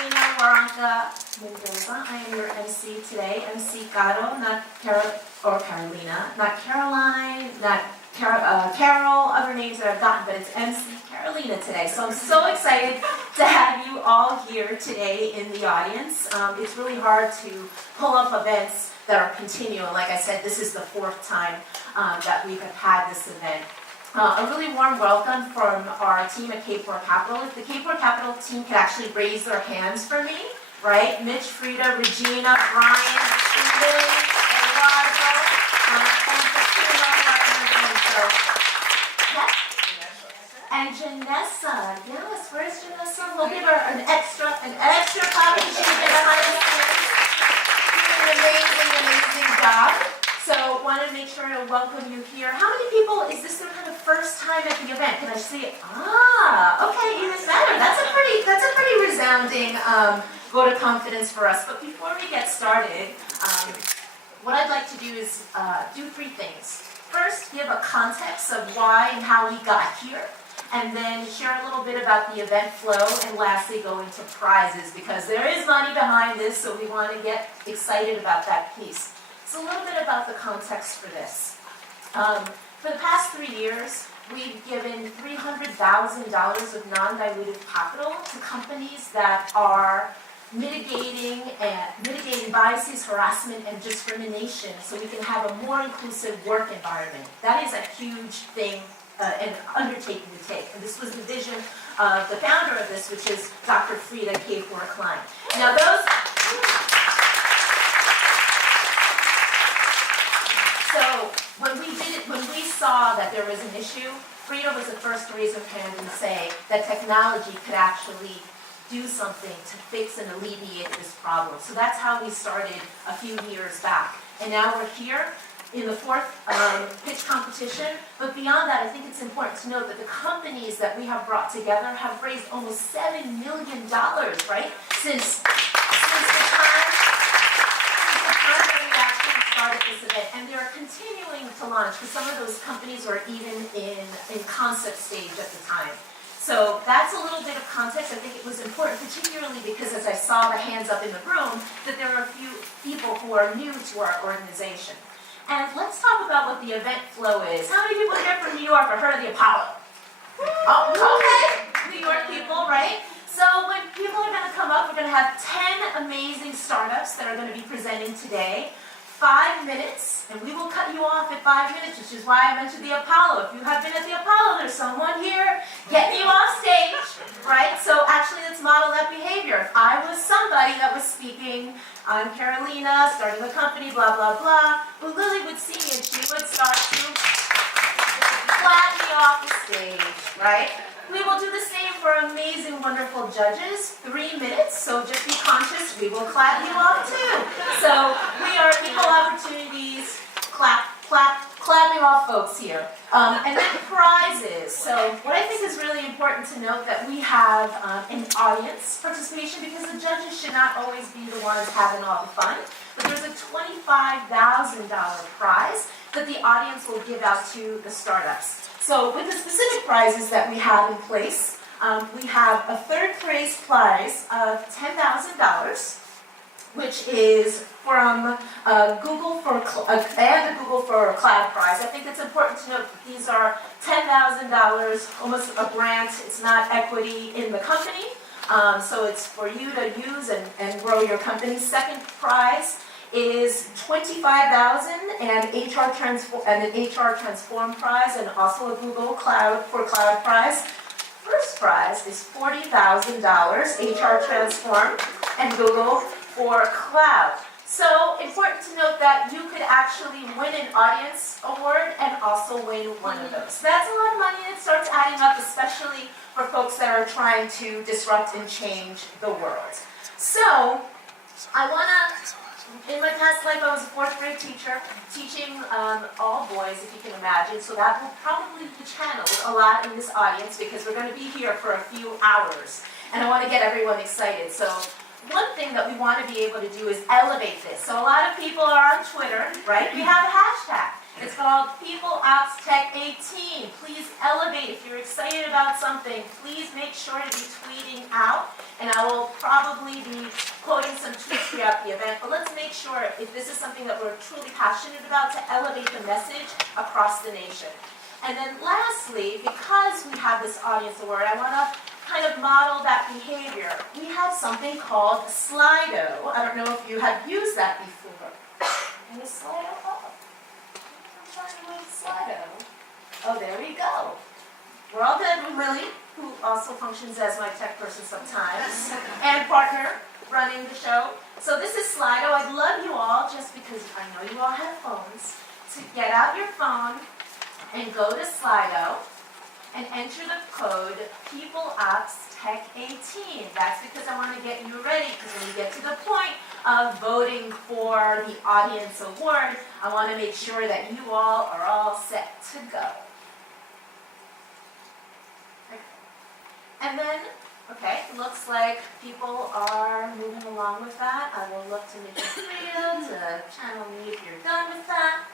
Carolina Waranka Mendoza. I am your MC today. MC Caro, not Carolina, not Caroline, not Carol, other names that I've gotten, but it's MC Carolina today. So I'm so excited to have you all here today in the audience. It's really hard to pull up events that are continual. Like I said, this is the fourth time that we have had this event. A really warm welcome from our team at Kapor Capital. If the Kapor Capital team could actually raise their hands for me, right? Mitch, Frida, Regina, Brian, Lily, Eduardo, and Janessa. Yes, where's Janessa? We'll give her an extra copy. She's been behind the scenes doing an amazing job. So wanted to make sure to welcome you here. How many people, is this their kind of first time at the event? Can I see it? Okay, even better. That's a pretty resounding vote of confidence for us. But before we get started, what I'd like to do is do three things. First, give a context of why and how we got here, and then share a little bit about the event flow, and lastly go into prizes, because there is money behind this, so we want to get excited about that piece. So a little bit about the context for this. For the past 3 years, we've given $300,000 of non-dilutive capital to companies that are mitigating biases, harassment, and discrimination so we can have a more inclusive work environment. That is a huge thing, an undertaking to take. And this was the vision of the founder of this, which is Dr. Frida Kapor Klein. Now So when we saw that there was an issue, Frida was the first to raise her hand and say that technology could actually do something to fix and alleviate this problem. So that's how we started a few years back. And now we're here in the fourth pitch competition. But beyond that, I think it's important to note that the companies that we have brought together have raised almost $7 million, right? Since the time that we actually started this event. And they're continuing to launch, because some of those companies were even in concept stage at the time. So that's a little bit of context. I think it was important, particularly because as I saw the hands up in the room, that there are a few people who are new to our organization. And let's talk about what the event flow is. How many people here from New York have heard of the Apollo? Oh, okay. New York people, right? So when people are going to come up, we're going to have 10 amazing startups that are going to be presenting today. 5 minutes, and we will cut you off at 5 minutes, which is why I mentioned the Apollo. If you have been at the Apollo, there's someone here getting you off stage, right? So actually, let's model that behavior. If I was somebody that was speaking, I'm Carolina, starting a company, blah, blah, blah, well, Lily would see me and she would start to flat me off the stage, right? We will do the same for amazing, wonderful judges. 3 minutes, so just be conscious, we will clap you off too. So we are equal opportunities, clapping off folks here. And then prizes. So what I think is really important to note that we have an audience participation, because the judges should not always be the ones having all the fun. But there's a $25,000 prize that the audience will give out to the startups. So with the specific prizes that we have in place, we have a third place prize of $10,000, which is from Google for and the Google for Cloud prize. I think it's important to note that these are $10,000, almost a grant. It's not equity in the company, so it's for you to use and grow your company. Second prize is $25,000 and an HR Transform prize, and also a Google Cloud for Cloud prize. First prize is $40,000 HR Transform and Google for Cloud. So important to note that you could actually win an audience award and also win one of those. That's a lot of money, and it starts adding up, especially for folks that are trying to disrupt and change the world. So in my past life, I was a 4th grade teacher, teaching all boys, if you can imagine, so that will probably be channeled a lot in this audience, because we're going to be here for a few hours, and I want to get everyone excited. So one thing that we want to be able to do is elevate this. So a lot of people are on Twitter, right? We have a hashtag. It's called People Ops Tech 18. Please elevate. If you're excited about something, please make sure to be tweeting out. And I will probably be quoting some tweets throughout the event. But let's make sure, if this is something that we're truly passionate about, to elevate the message across the nation. And then lastly, because we have this audience award, I want to kind of model that behavior. We have something called Slido. I don't know if you have used that before. Any Slido? Slido. Oh, there we go. We're all good with Lily, who also functions as my tech person sometimes, and partner running the show. So this is Slido. I'd love you all, just because I know you all have phones, to get out your phone and go to Slido and enter the code PeopleOpsTech18. That's because I want to get you ready, because when you get to the point of voting for the audience award, I want to make sure that you all are all set to go. And then, okay, it looks like people are moving along with that. I will look to Mr. Freedom to channel me if you're done with that.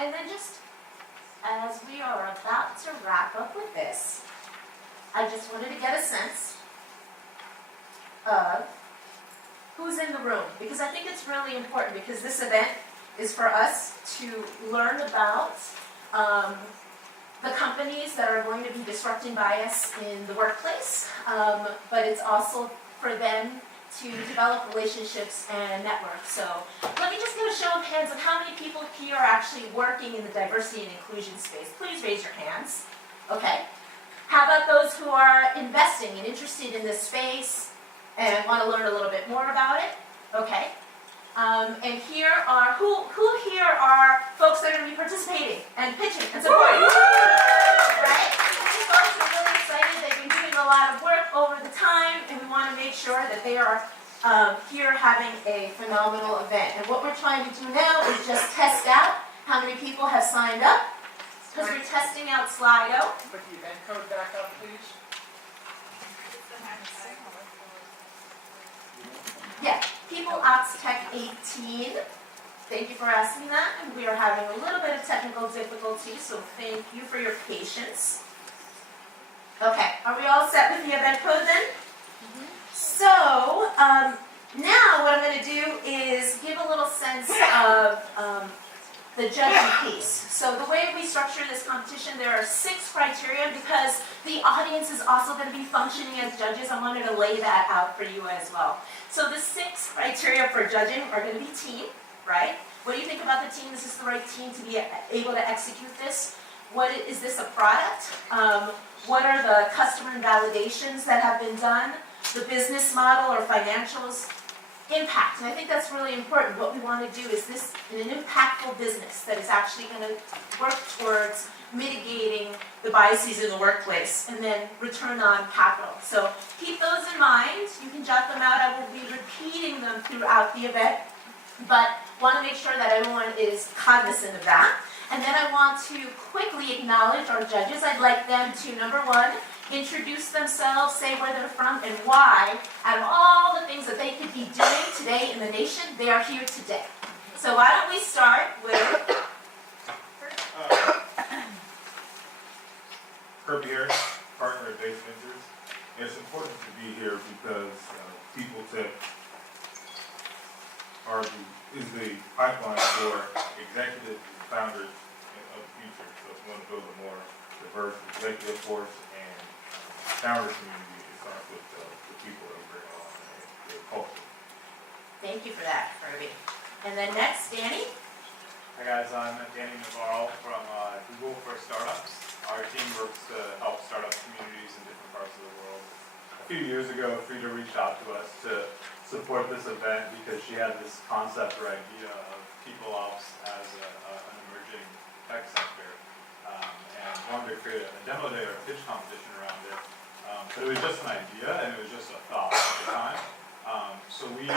And then just as we are about to wrap up with this, I just wanted to get a sense of who's in the room, because I think it's really important, because this event is for us to learn about the companies that are going to be disrupting bias in the workplace, but it's also for them to develop relationships and network. So let me just give a show of hands of how many people here are actually working in the diversity and inclusion space. Please raise your hands. Okay. How about those who are investing and interested in this space and want to learn a little bit more about it? Okay. And here are, who here are folks that are going to be participating and pitching and supporting? Right? These folks are really excited. They've been doing a lot of work over the time, and we want to make sure that they are here having a phenomenal event. And what we're trying to do now is just test out how many people have signed up, because we're testing out Slido. Put the event code back up, please. Yeah, People Ops Tech 18. Thank you for asking that. And we are having a little bit of technical difficulty, so thank you for your patience. Okay, are we all set with the event code then? So, now what I'm going to do is give a little sense of the judging piece. So the way we structure this competition, there are 6 criteria, because the audience is also going to be functioning as judges. I wanted to lay that out for you as well. So the 6 criteria for judging are going to be team, right? What do you think about the team? Is this the right team to be able to execute this? Is this a product? What are the customer validations that have been done? The business model or financials? Impact, and I think that's really important. What we want to do is this an impactful business that is actually going to work towards mitigating the biases in the workplace, and then return on capital. So keep those in mind. You can jot them out. I will be repeating them throughout the event, but want to make sure that everyone is cognizant of that. And then I want to quickly acknowledge our judges. I'd like them to, number 1, introduce themselves, say where they're from, and why, out of all the things that they could be doing today in the nation, they are here today. So why don't we start with... Kirby here, partner at Base Ventures. And it's important to be here because People Tech is the pipeline for executives and founders of the future. So if you want to build a more diverse executive force and founder community, it starts with the people that bring along the culture. Thank you for that, Kirby. And then next, Danny. Hi guys, I'm Danny Navarro from Google for Startups. Our team works to help startup communities in different parts of the world. A few years ago, Frida reached out to us to support this event because she had this concept or idea of people ops as an emerging tech sector, and wanted to create a demo day or a pitch competition around it. But it was just an idea, and it was just a thought at the time. So we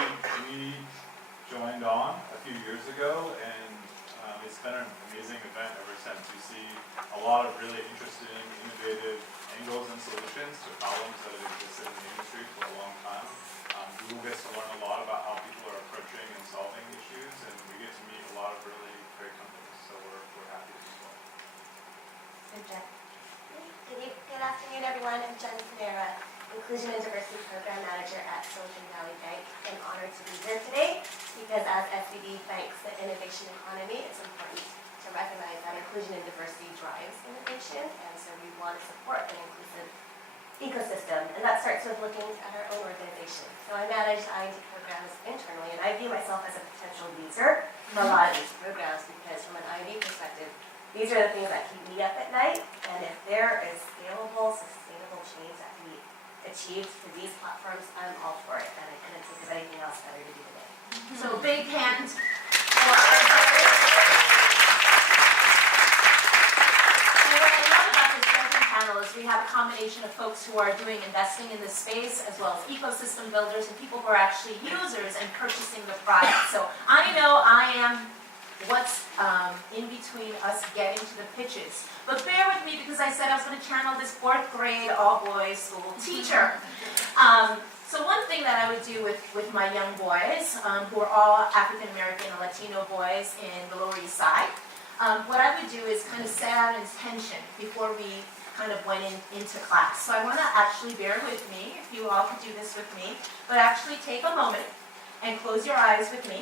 joined on a few years ago, and it's been an amazing event ever since. We see a lot of really interesting, innovative angles and solutions to problems that have existed in the industry for a long time. Google gets to learn a lot about how people are approaching and solving issues, and we get to meet a lot of really great companies afternoon, everyone. I'm Jen Panera, Inclusion and Diversity Program Manager at Silicon Valley Bank. I'm honored to be here today because as SVB banks the innovation economy, it's important to recognize that inclusion and diversity drives innovation, and so we want to support an inclusive ecosystem, and that starts with looking at our own organization. So I manage IND programs internally, and I view myself as a potential user of a lot of these programs because from an IND perspective, these are the things that keep me up at night, and if there is scalable, sustainable change that can be achieved through these platforms, I'm all for it, and I couldn't think of anything else better to do today. So big hand for our So what I love about this open panel is we have a combination of folks who are doing investing in this space, as well as ecosystem builders and people who are actually users and purchasing the product. So I know I am what's in between us getting to the pitches. But bear with me because I said I was going to channel this 4th grade all-boys school teacher. So one thing that I would do with my young boys, who are all African-American and Latino boys in the Lower East Side, what I would do is kind of set out an intention before we kind of went into class. So I want to actually bear with me, if you all could do this with me, but actually take a moment and close your eyes with me.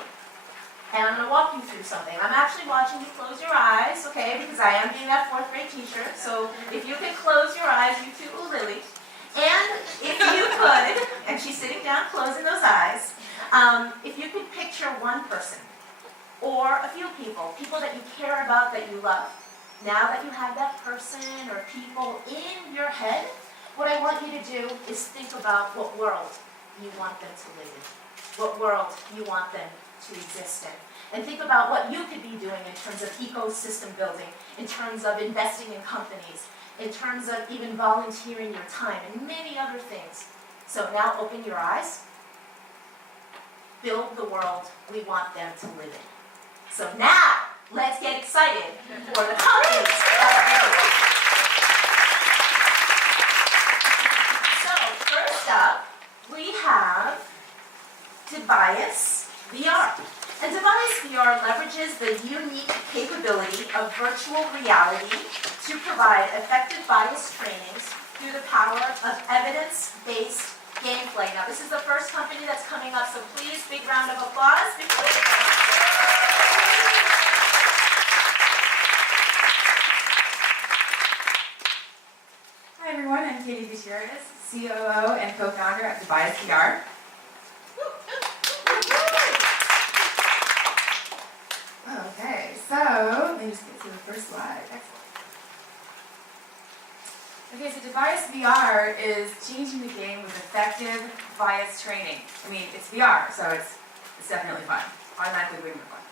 And I'm going to walk you through something. I'm actually watching you close your eyes, okay, because I am being that 4th grade teacher. So if you could close your eyes, you too, Lily. And if you could, and she's sitting down closing those eyes, if you could picture one person or a few people that you care about, that you love. Now that you have that person or people in your head, what I want you to do is think about what world you want them to live in, what world you want them to exist in. And think about what you could be doing in terms of ecosystem building, in terms of investing in companies, in terms of even volunteering your time, and many other things. So now open your eyes. Build the world we want them to live in. So now, let's get excited for the companies that are building. So first up, we have Device VR. And Device VR leverages the unique capability of virtual reality to provide effective bias trainings through the power of evidence-based gameplay. Now, this is the first company that's coming up, so please, big round of applause. Hi everyone, I'm Katie Gutierrez, COO and co-founder at Device VR. Okay, so let me just get to the first slide. Excellent. Okay, so Device VR is changing the game with effective bias training. I mean, it's VR, so it's definitely fun. Automatically way more fun.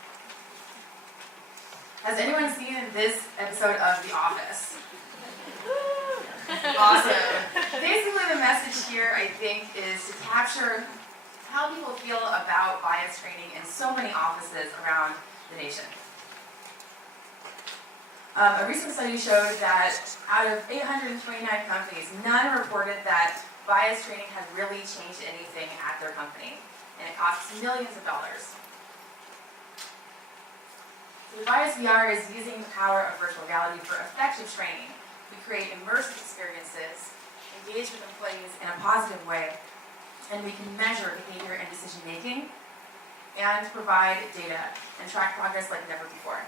Has anyone seen this episode of The Office? Awesome. Basically, the message here, I think, is to capture how people feel about bias training in so many offices around the nation. A recent study showed that out of 829 companies, none reported that bias training had really changed anything at their company, and it costs millions of dollars. So Device VR is using the power of virtual reality for effective training. We create immersive experiences, engage with employees in a positive way, and we can measure behavior and decision making, and provide data and track progress like never before.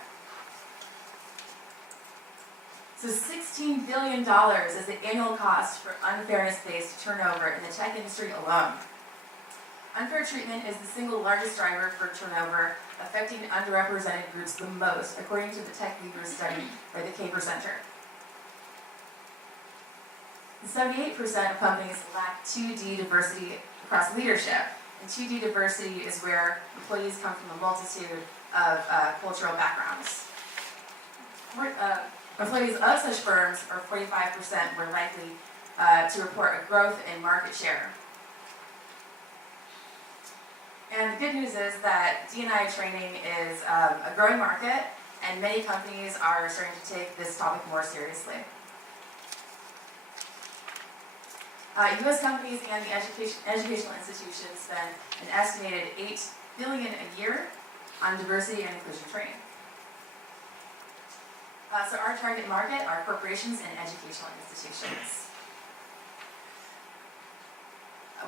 So $16 billion is the annual cost for unfairness-based turnover in the tech industry alone. Unfair treatment is the single largest driver for turnover, affecting underrepresented groups the most, according to the Tech Leaders study by the Kapor Center. 78% of companies lack 2D diversity across leadership. And 2D diversity is where employees come from a multitude of cultural backgrounds. Employees of such firms, or 45%, were likely to report a growth in market share. And the good news is that D&I training is a growing market, and many companies are starting to take this topic more seriously. U.S. companies and the educational institutions spend an estimated $8 billion a year on diversity and inclusion training. So our target market are corporations and educational institutions.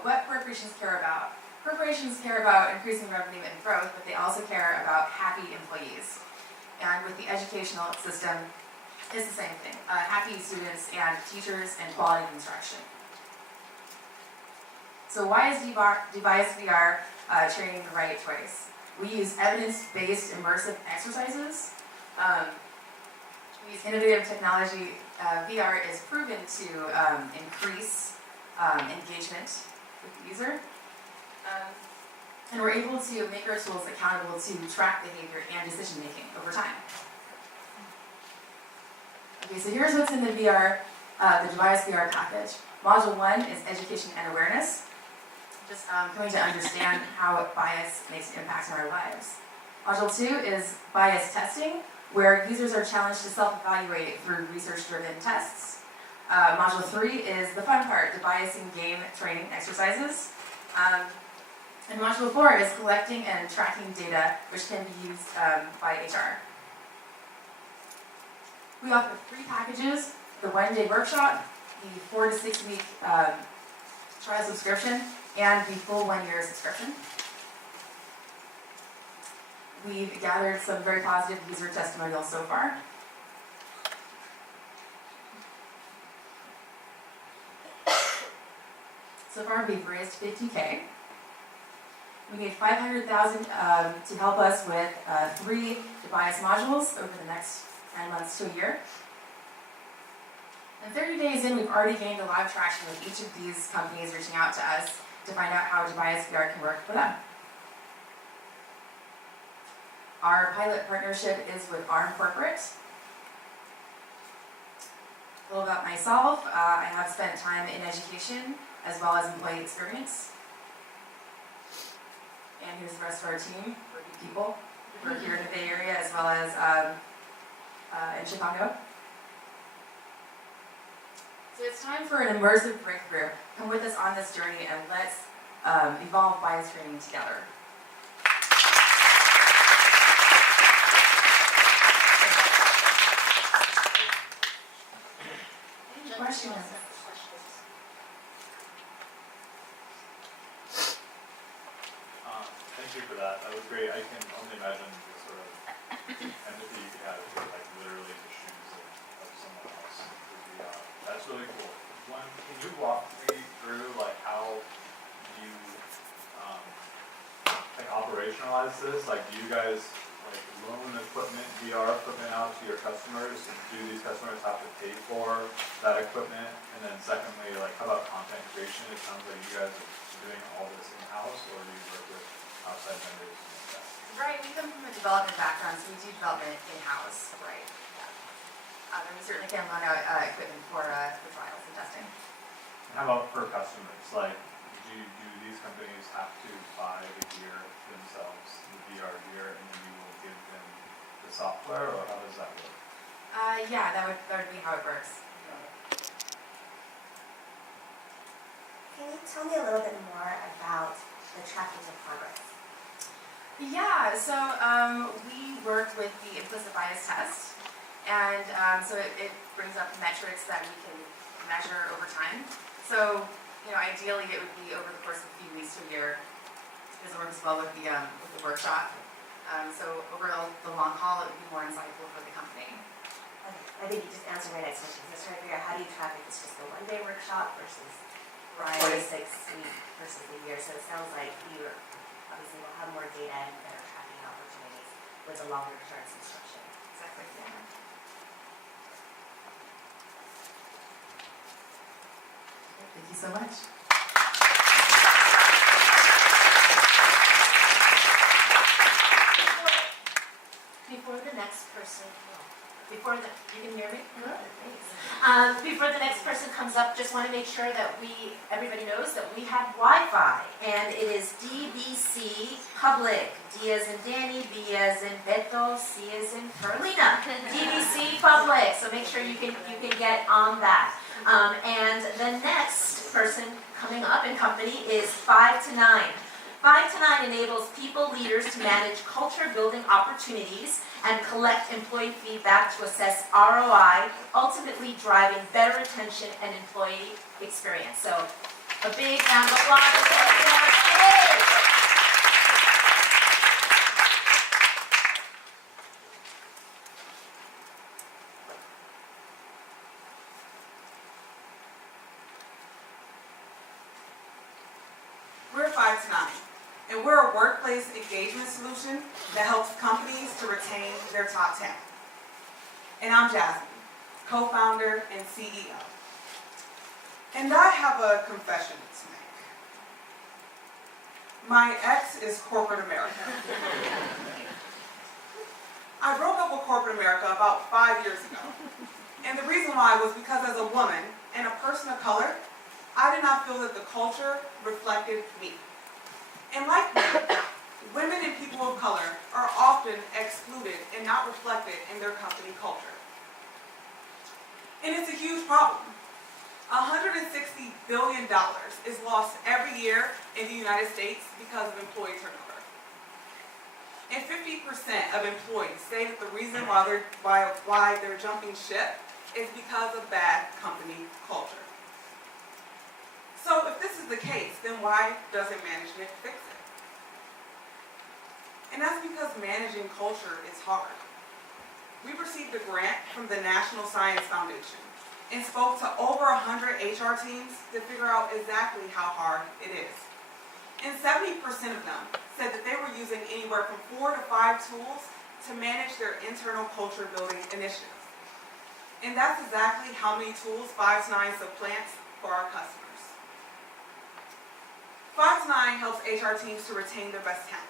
what corporations care about. Corporations care about increasing revenue and growth, but they also care about happy employees. And with the educational system, it's the same thing. Happy students and teachers and quality of instruction. So why is device VR training the right choice? We use evidence-based immersive exercises. We use innovative technology. VR is proven to increase engagement with the user. And we're able to make our tools accountable to track behavior and decision making over time. Okay, so here's what's in the VR, the device VR package. Module 1 is education and awareness. Just coming to understand how bias makes an impact in our lives. Module 2 is bias testing, where users are challenged to self-evaluate through research-driven tests. Module 3 is the fun part, the biasing game training exercises. And Module 4 is collecting and tracking data, which can be used by HR. We offer 3 packages: the 1-day workshop, the 4 to 6 week trial subscription, and the full 1-year subscription. We've gathered some very positive user testimonials so far. So far, we've raised $50K. We need $500,000 to help us with 3 device modules over the next 9 months to a year. And 30 days in, we've already gained a lot of traction with each of these companies reaching out to us to find out how device VR can work for them. Our pilot partnership is with ARM Corporate. A little about myself, I have spent time in education as well as employee experience. And here's the rest of our team, 40 people. We're here in the Bay Area as well as in Chicago. So it's time for an immersive breakthrough. Come with us on this journey and let's evolve bias training together. Any questions? Thank you for that. That was great. I can only imagine the sort of empathy you could have if you're like literally in the shoes of someone else. That's really cool. Can you walk me through like how you like operationalize this? Like, do you guys like loan equipment, VR equipment out to your customers? Do these customers have to pay for that equipment? And then secondly, like how about content creation? It sounds like you guys are doing all this in-house, or do you work with outside vendors and like that? Right, we come from a development background, so we do development in-house. Right. And we certainly can loan out equipment for trials and testing. And how about for customers? Like, do these companies have to buy the gear themselves, the VR gear, and then you will give them the software, or how does that work? Yeah, that would be how it works. Can you tell me a little bit more about the tracking of progress? Yeah, so we work with the implicit bias test, and so it brings up metrics that we can measure over time. So, ideally it would be over the course of a few weeks to a year, because it works well with the workshop. So over the long haul, it would be more insightful for the company. Okay. I think you just answered my next question. I was trying to figure out how do you track if it's just a 1-day workshop versus 4 to 6 week versus a year. So it sounds like you obviously will have more data and better tracking opportunities with a longer term subscription. Exactly. Yeah. Thank you so much. Before the next person, you can hear me? Before the next person comes up, just want to make sure that everybody knows that we have Wi-Fi, and it is DVC public. D as in Danny, B as in Beto, C as in Carolina. DVC public, so make sure you can get on that. And the next person coming up in company is 5 to 9. 5 to 9 enables people leaders to manage culture building opportunities and collect employee feedback to assess ROI, ultimately driving better retention and employee experience. So A big round of applause for everybody on stage. We're 5 to 9, and we're a workplace engagement solution that helps companies to retain their top talent. And I'm Jasmine, co-founder and CEO. And I have a confession to make. My ex is corporate America. I broke up with corporate America about 5 years ago. And the reason why was because as a woman and a person of color, I did not feel that the culture reflected me. And like me, women and people of color are often excluded and not reflected in their company culture. And it's a huge problem. $160 billion is lost every year in the United States because of employee turnover. And 50% of employees say that the reason why they're jumping ship is because of bad company culture. So if this is the case, then why doesn't management fix it? And that's because managing culture is hard. We received a grant from the National Science Foundation and spoke to over 100 HR teams to figure out exactly how hard it is. And 70% of them said that they were using anywhere from 4 to 5 tools to manage their internal culture building initiatives. And that's exactly how many tools 5 to 9 supplants for our customers. 5 to 9 helps HR teams to retain their best talent.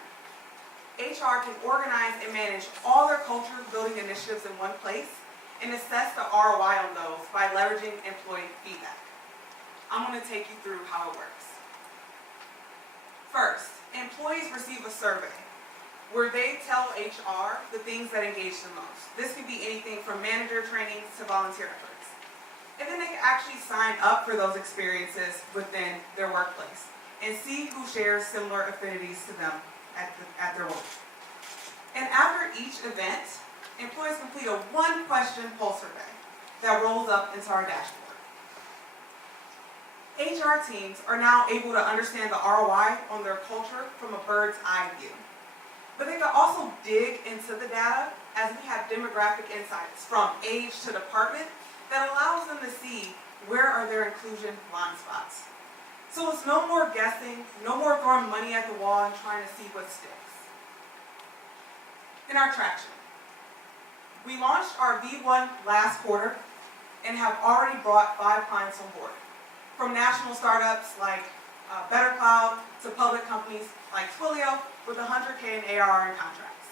HR can organize and manage all their culture building initiatives in one place and assess the ROI on those by leveraging employee feedback. I'm going to take you through how it works. First, employees receive a survey where they tell HR the things that engage them most. This could be anything from manager trainings to volunteer efforts. And then they can actually sign up for those experiences within their workplace and see who shares similar affinities to them at their work. And after each event, employees complete a 1-question pulse survey that rolls up into our dashboard. HR teams are now able to understand the ROI on their culture from a bird's eye view. But they can also dig into the data as we have demographic insights from age to department that allows them to see where are their inclusion blind spots. So it's no more guessing, no more throwing money at the wall and trying to see what sticks. In our traction, we launched our V1 last quarter and have already brought 5 clients on board, from national startups like Better Cloud to public companies like Twilio with $100K in ARR and contracts.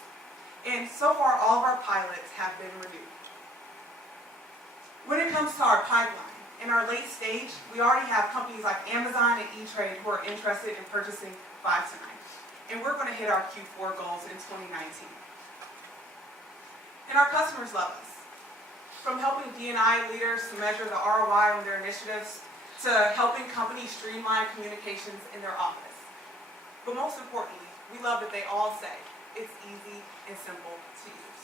And so far, all of our pilots have been renewed. When it comes to our pipeline, in our late stage, we already have companies like Amazon and E-Trade who are interested in purchasing 5 to 9. And we're going to hit our Q4 goals in 2019. And our customers love us. From helping D&I leaders to measure the ROI on their initiatives, to helping companies streamline communications in their office. But most importantly, we love that they all say it's easy and simple to use.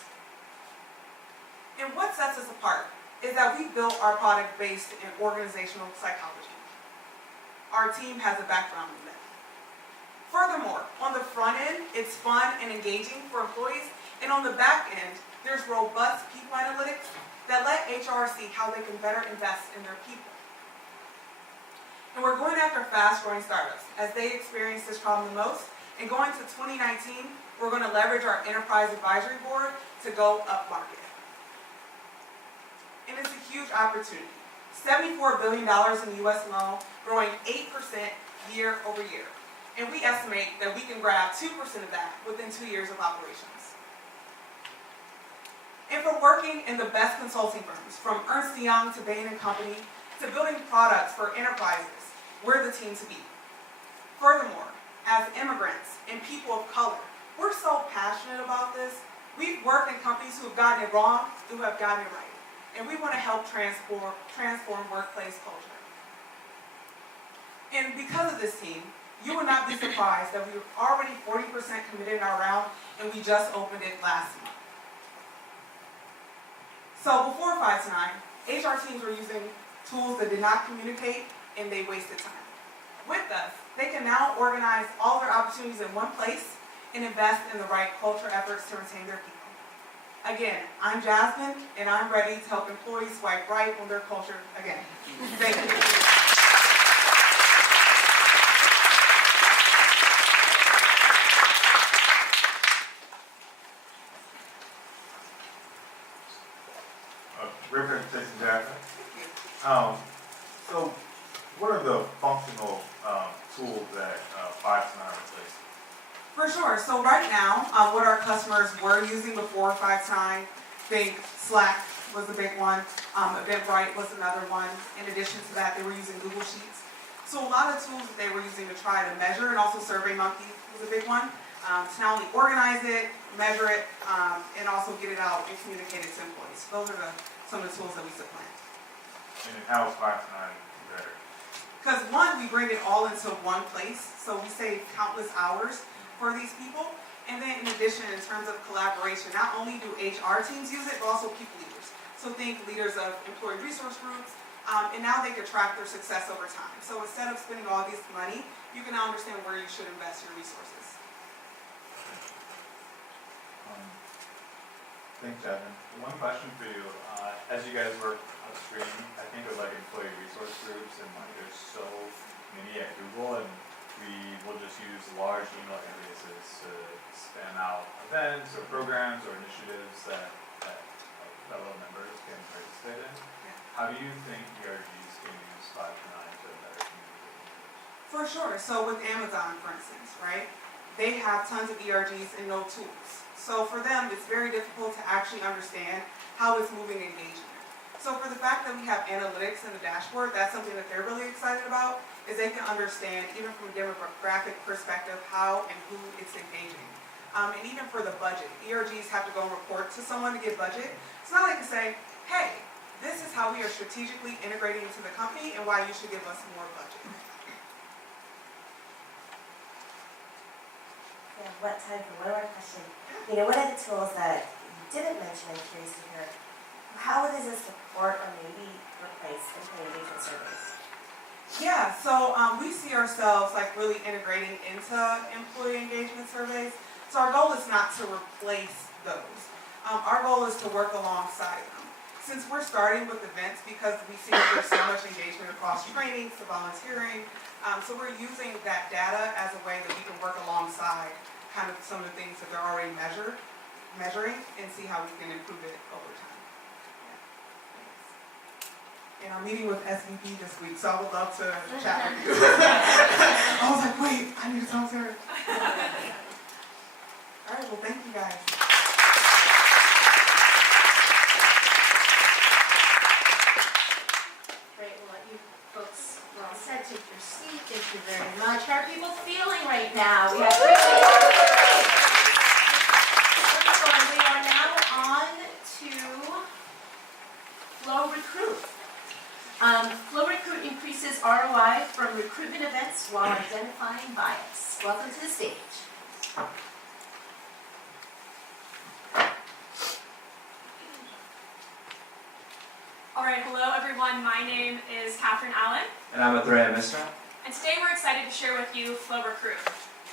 And what sets us apart is that we built our product based in organizational psychology. Our team has a background in that. Furthermore, on the front end, it's fun and engaging for employees, and on the back end, there's robust people analytics that let HR see how they can better invest in their people. And we're going after fast-growing startups as they experience this problem the most. And going to 2019, we're going to leverage our enterprise advisory board to go upmarket. And it's a huge opportunity. $74 billion in the U.S. alone, growing 8% year over year. And we estimate that we can grab 2% of that within 2 years of operations. And from working in the best consulting firms, from Ernst & Young to Bain & Company, to building products for enterprises, we're the team to beat. Furthermore, as immigrants and people of color, we're so passionate about this. We've worked in companies who have gotten it wrong, who have gotten it right. And we want to help transform workplace culture. And because of this team, you will not be surprised that we were already 40% committed in our round, and we just opened it last month. So before 5 to 9, HR teams were using tools that did not communicate and they wasted time. With us, they can now organize all their opportunities in one place and invest in the right culture efforts to retain their people. Again, I'm Jasmine, and I'm ready to help employees swipe right on their culture again. Thank you. Great presentation, Jasmine. So what are the functional tools that 5 to 9 replace? For sure. So right now, what our customers were using before 5 to 9, think Slack was a big one, Eventbrite was another one. In addition to that, they were using Google Sheets. So a lot of tools that they were using to try to measure, and also SurveyMonkey was a big one, to not only organize it, measure it, and also get it out and communicate it to employees. Those are some of the tools that we supplant. And then how is 5 to 9 better? Because one, we bring it all into one place, so we save countless hours for these people. And then in addition, in terms of collaboration, not only do HR teams use it, but also people leaders. So think leaders of employee resource groups, and now they can track their success over time. So instead of spending all this money, you can now understand where you should invest your resources. Thanks, Jasmine. One question for you. As you guys work upstream, I think of like employee resource groups, and like there's so many at Google, and we will just use large email aliases to spam out events or programs or initiatives that fellow members can participate in. How do you think ERGs can use 5 to 9 to better communicate? For sure. So with Amazon, for instance, right? They have tons of ERGs and no tools. So for them, it's very difficult to actually understand how it's moving engagement. So for the fact that we have analytics in the dashboard, that's something that they're really excited about, is they can understand, even from a demographic perspective, how and who it's engaging. And even for the budget, ERGs have to go and report to someone to get budget. It's not like to say, hey, this is how we are strategically integrating into the company and why you should give us more budget. We have what time for one more question. You know, what are the tools that you didn't mention? I'm curious to hear. How does this support or maybe replace employee engagement surveys? Yeah, so we see ourselves like really integrating into employee engagement surveys. So our goal is not to replace those. Our goal is to work alongside them. Since we're starting with events because we see that there's so much engagement across training to volunteering, so we're using that data as a way that we can work alongside kind of some of the things that they're already measuring and see how we can improve it over time. Yeah. And I'm meeting with SVP this week, so I would love to chat with you. I was like, wait, I need to talk to her. All right, well, thank you guys. Great, we'll let you folks, well said, take your seat. Thank you very much. How are people feeling right now? We have we are now on to Flow Recruit. Flow Recruit increases ROI from recruitment events while identifying bias. Welcome to the stage. All right, hello everyone. My name is Catherine Allen, And I'm Atreya Misra. and today we're excited to share with you Flow Recruit.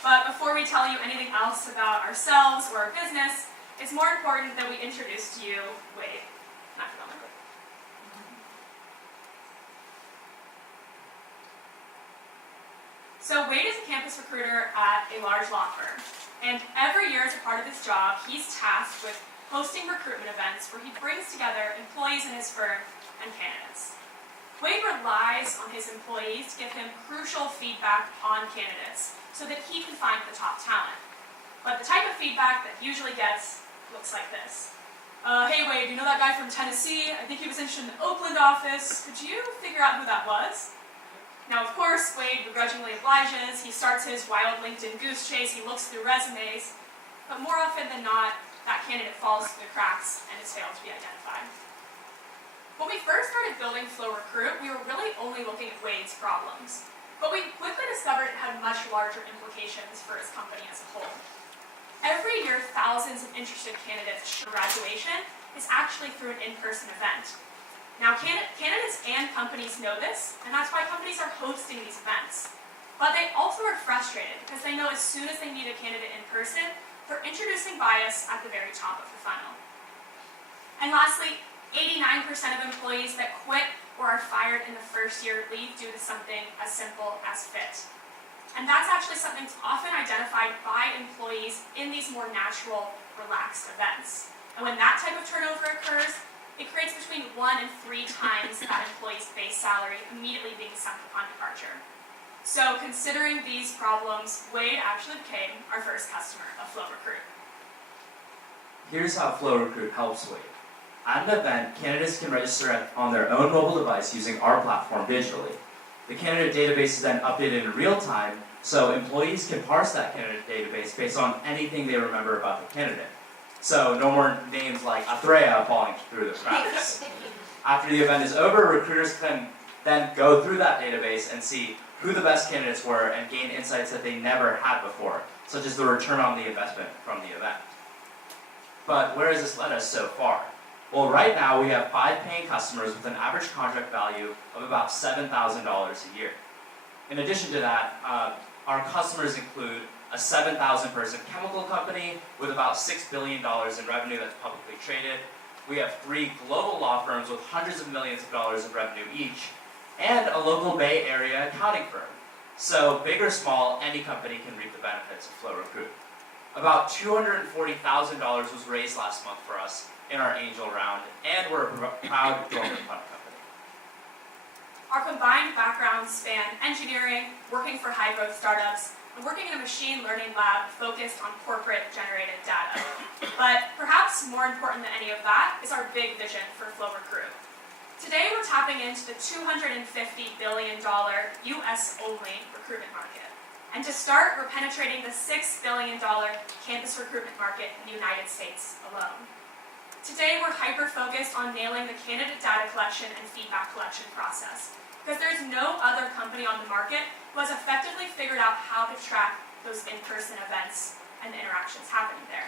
But before we tell you anything else about ourselves or our business, it's more important that we introduce to you Wade. So Wade is a campus recruiter at a large law firm, and every year as a part of his job, he's tasked with hosting recruitment events where he brings together employees in his firm and candidates. Wade relies on his employees to give him crucial feedback on candidates so that he can find the top talent. But the type of feedback that he usually gets looks like this. Hey Wade, you know that guy from Tennessee? I think he was interested in the Oakland office. Could you figure out who that was? Now, of course, Wade begrudgingly obliges. He starts his wild LinkedIn goose chase. He looks through resumes. But more often than not, that candidate falls through the cracks and has failed to be identified. When we first started building Flow Recruit, we were really only looking at Wade's problems. But we quickly discovered it had much larger implications for his company as a whole. Every year, thousands of interested candidates' graduation is actually through an in-person event. Now, candidates and companies know this, and that's why companies are hosting these events. But they also are frustrated because they know as soon as they meet a candidate in person, they're introducing bias at the very top of the funnel. And lastly, 89% of employees that quit or are fired in the first year leave due to something as simple as fit. And that's actually something that's often identified by employees in these more natural, relaxed events. And when that type of turnover occurs, it creates between 1 and 3 times that employee's base salary immediately being sunk upon departure. So considering these problems, Wade actually became our first customer of Flow Recruit. Here's how Flow Recruit helps Wade. At an event, candidates can register on their own mobile device using our platform digitally. The candidate database is then updated in real time, so employees can parse that candidate database based on anything they remember about the candidate. So no more names like Atreya falling through the cracks. After the event is over, recruiters can then go through that database and see who the best candidates were and gain insights that they never had before, such as the return on the investment from the event. But where has this led us so far? Well, right now we have 5 paying customers with an average contract value of about $7,000 a year. In addition to that, our customers include a 7,000 person chemical company with about $6 billion in revenue that's publicly traded. We have 3 global law firms with hundreds of millions of dollars in revenue each, and a local Bay Area accounting firm. So big or small, any company can reap the benefits of Flow Recruit. About $240,000 was raised last month for us in our angel round, and we're a proud dormant fund company. Our combined backgrounds span engineering, working for high-growth startups, and working in a machine learning lab focused on corporate-generated data. But perhaps more important than any of that is our big vision for Flow Recruit. Today we're tapping into the $250 billion US-only recruitment market. And to start, we're penetrating the $6 billion campus recruitment market in the United States alone. Today, we're hyper-focused on nailing the candidate data collection and feedback collection process, because there's no other company on the market who has effectively figured out how to track those in-person events and the interactions happening there.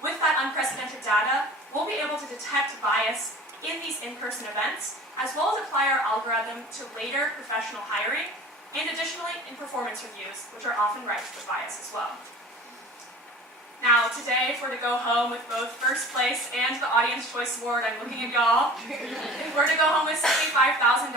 With that unprecedented data, we'll be able to detect bias in these in-person events, as well as apply our algorithm to later professional hiring, and additionally in performance reviews, which are often rife with bias as well. Now, today, if we're to go home with both first place and the Audience Choice Award, I'm looking at y'all. If we're to go home with $75,000,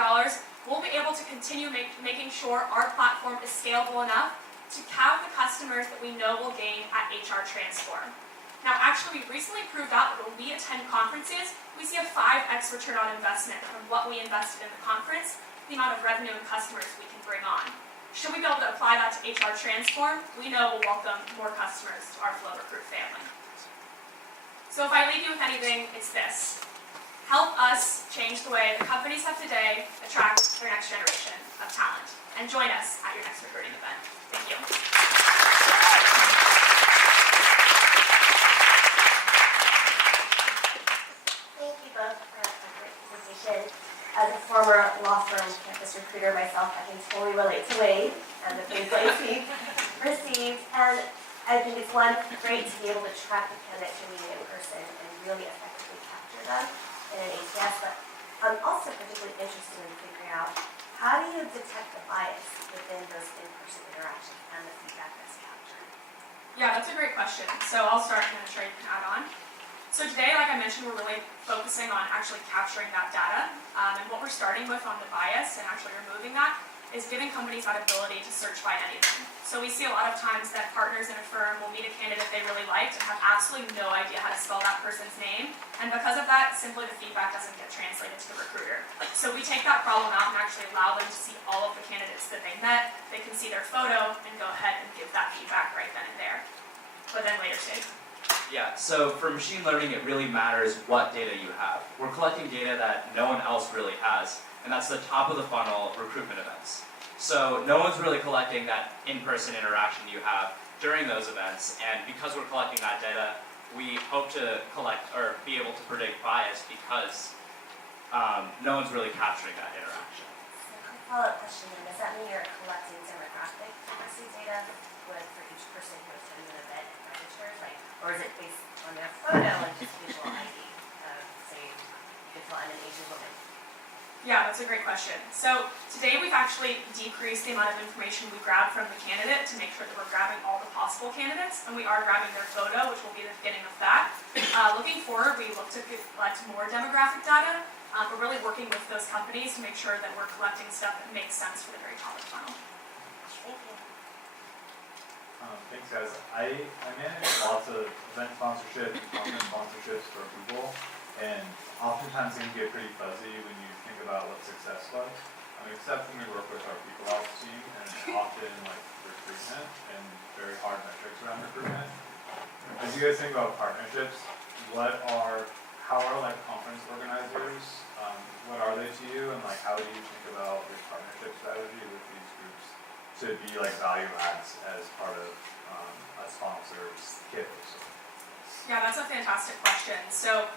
we'll be able to continue making sure our platform is scalable enough to have the customers that we know will gain at HR Transform. Now, actually, we recently proved out that when we attend conferences, we see a 5x return on investment from what we invested in the conference, the amount of revenue and customers we can bring on. Should we be able to apply that to HR Transform, we know we'll welcome more customers to our Flow Recruit family. So if I leave you with anything, it's this. Help us change the way the companies have today attract their next generation of talent. And join us at your next recruiting event. Thank you. Thank you both for a great presentation. As a former law firm campus recruiter myself, I can totally relate to Wade and the complaints he received. And I think it's great to be able to track the candidates you're meeting in person and really effectively capture them in an ATS. But I'm also particularly interested in figuring out, how do you detect the bias within those in-person interactions and the feedback that's captured? Yeah, that's a great question. So I'll start and then Trey can add on. So today, like I mentioned, we're really focusing on actually capturing that data. And what we're starting with on the bias and actually removing that is giving companies that ability to search by anything. So we see a lot of times that partners in a firm will meet a candidate they really liked and have absolutely no idea how to spell that person's name. And because of that, simply the feedback doesn't get translated to the recruiter. So we take that problem out and actually allow them to see all of the candidates that they met. They can see their photo and go ahead and give that feedback right then and there. But then later stage. Yeah, so for machine learning, it really matters what data you have. We're collecting data that no one else really has, and that's the top of the funnel recruitment events. So no one's really collecting that in-person interaction you have during those events, and because we're collecting that data, we hope to collect or be able to predict bias because no one's really capturing that interaction. So a follow-up question then, does that mean you're collecting demographic diversity data for each person who attended an event and registers? Or is it based on their photo and just visual ID? Say, you could tell I'm an Asian woman. Yeah, that's a great question. So today we've actually decreased the amount of information we grab from the candidate to make sure that we're grabbing all the possible candidates, and we are grabbing their photo, which will be the beginning of that. Looking forward, we look to collect more demographic data. We're really working with those companies to make sure that we're collecting stuff that makes sense for the very top of the funnel. Thank you. Thanks guys. I manage lots of event sponsorship and conference sponsorships for Google, and oftentimes they can get pretty fuzzy when you think about what success was. Except when we work with our people ops team, and it's often like recruitment and very hard metrics around recruitment. As you guys think about partnerships, how are like conference organizers, what are they to you, and like how do you think about your partnership strategy with these groups to be like value adds as part of a sponsor's kit or something? Yeah, that's a fantastic question. So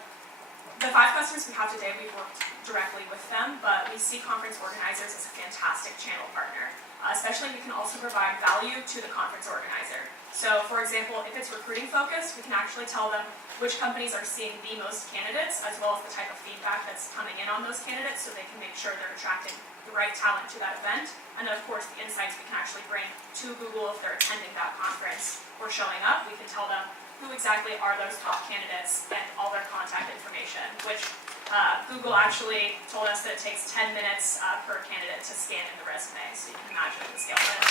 the 5 customers we have today, we've worked directly with them, but we see conference organizers as a fantastic channel partner. Especially, we can also provide value to the conference organizer. So, for example, if it's recruiting focused, we can actually tell them which companies are seeing the most candidates, as well as the type of feedback that's coming in on those candidates, so they can make sure they're attracting the right talent to that event. And then, of course, the insights we can actually bring to Google if they're attending that conference or showing up. We can tell them who exactly are those top candidates and all their contact information, which Google actually told us that it takes 10 minutes per candidate to scan in the resume, so you can imagine the scale of it.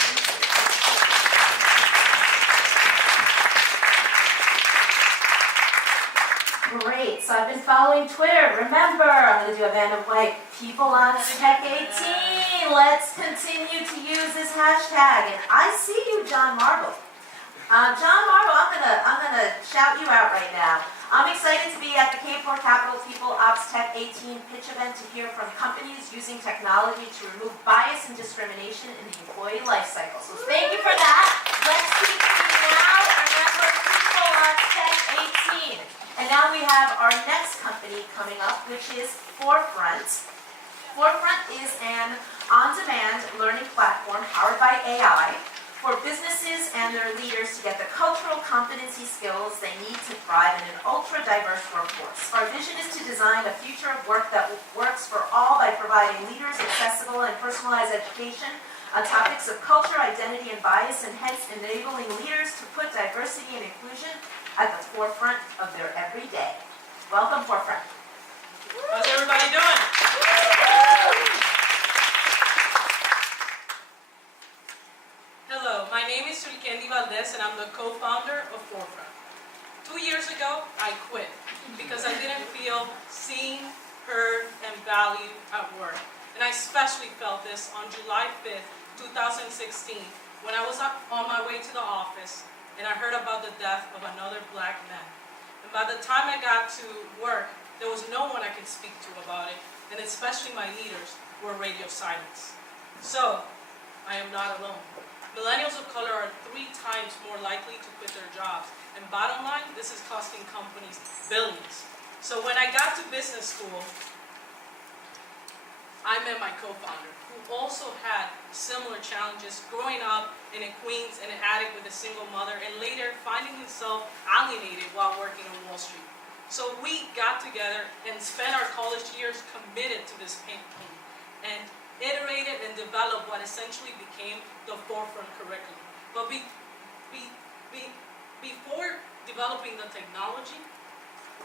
Great, so I've been following Twitter. Remember, I'm going to do a random like people on Tech 18. Let's continue to use this hashtag. And I see you, John Marble. John Marble, I'm gonna shout you out right now. I'm excited to be at the Kapor Capital People Ops Tech 18 pitch event to hear from companies using technology to remove bias and discrimination in the employee life cycle. So thank you for that. Let's keep tweeting out. Remember, People on Tech 18. And now we have our next company coming up, which is Forefront. Forefront is an on-demand learning platform powered by AI for businesses and their leaders to get the cultural competency skills they need to thrive in an ultra-diverse workforce. Our vision is to design a future of work that works for all by providing leaders accessible and personalized education on topics of culture, identity, and bias, and hence enabling leaders to put diversity and inclusion at the forefront of their everyday. Welcome, Forefront. How's everybody doing? Hello, my name is Surikendi Valdez and I'm the co-founder of Forefront. 2 years ago, I quit because I didn't feel seen, heard, and valued at work. And I especially felt this on July 5th, 2016, when I was on my way to the office and I heard about the death of another black man. And by the time I got to work, there was no one I could speak to about it, and especially my leaders were radio silence. So, I am not alone. Millennials of color are 3 times more likely to quit their jobs. And bottom line, this is costing companies billions. So when I got to business school, I met my co-founder, who also had similar challenges growing up in Queens in an attic with a single mother, and later finding himself alienated while working on Wall Street. So we got together and spent our college years committed to this pain point, and iterated and developed what essentially became the Forefront curriculum. But before developing the technology,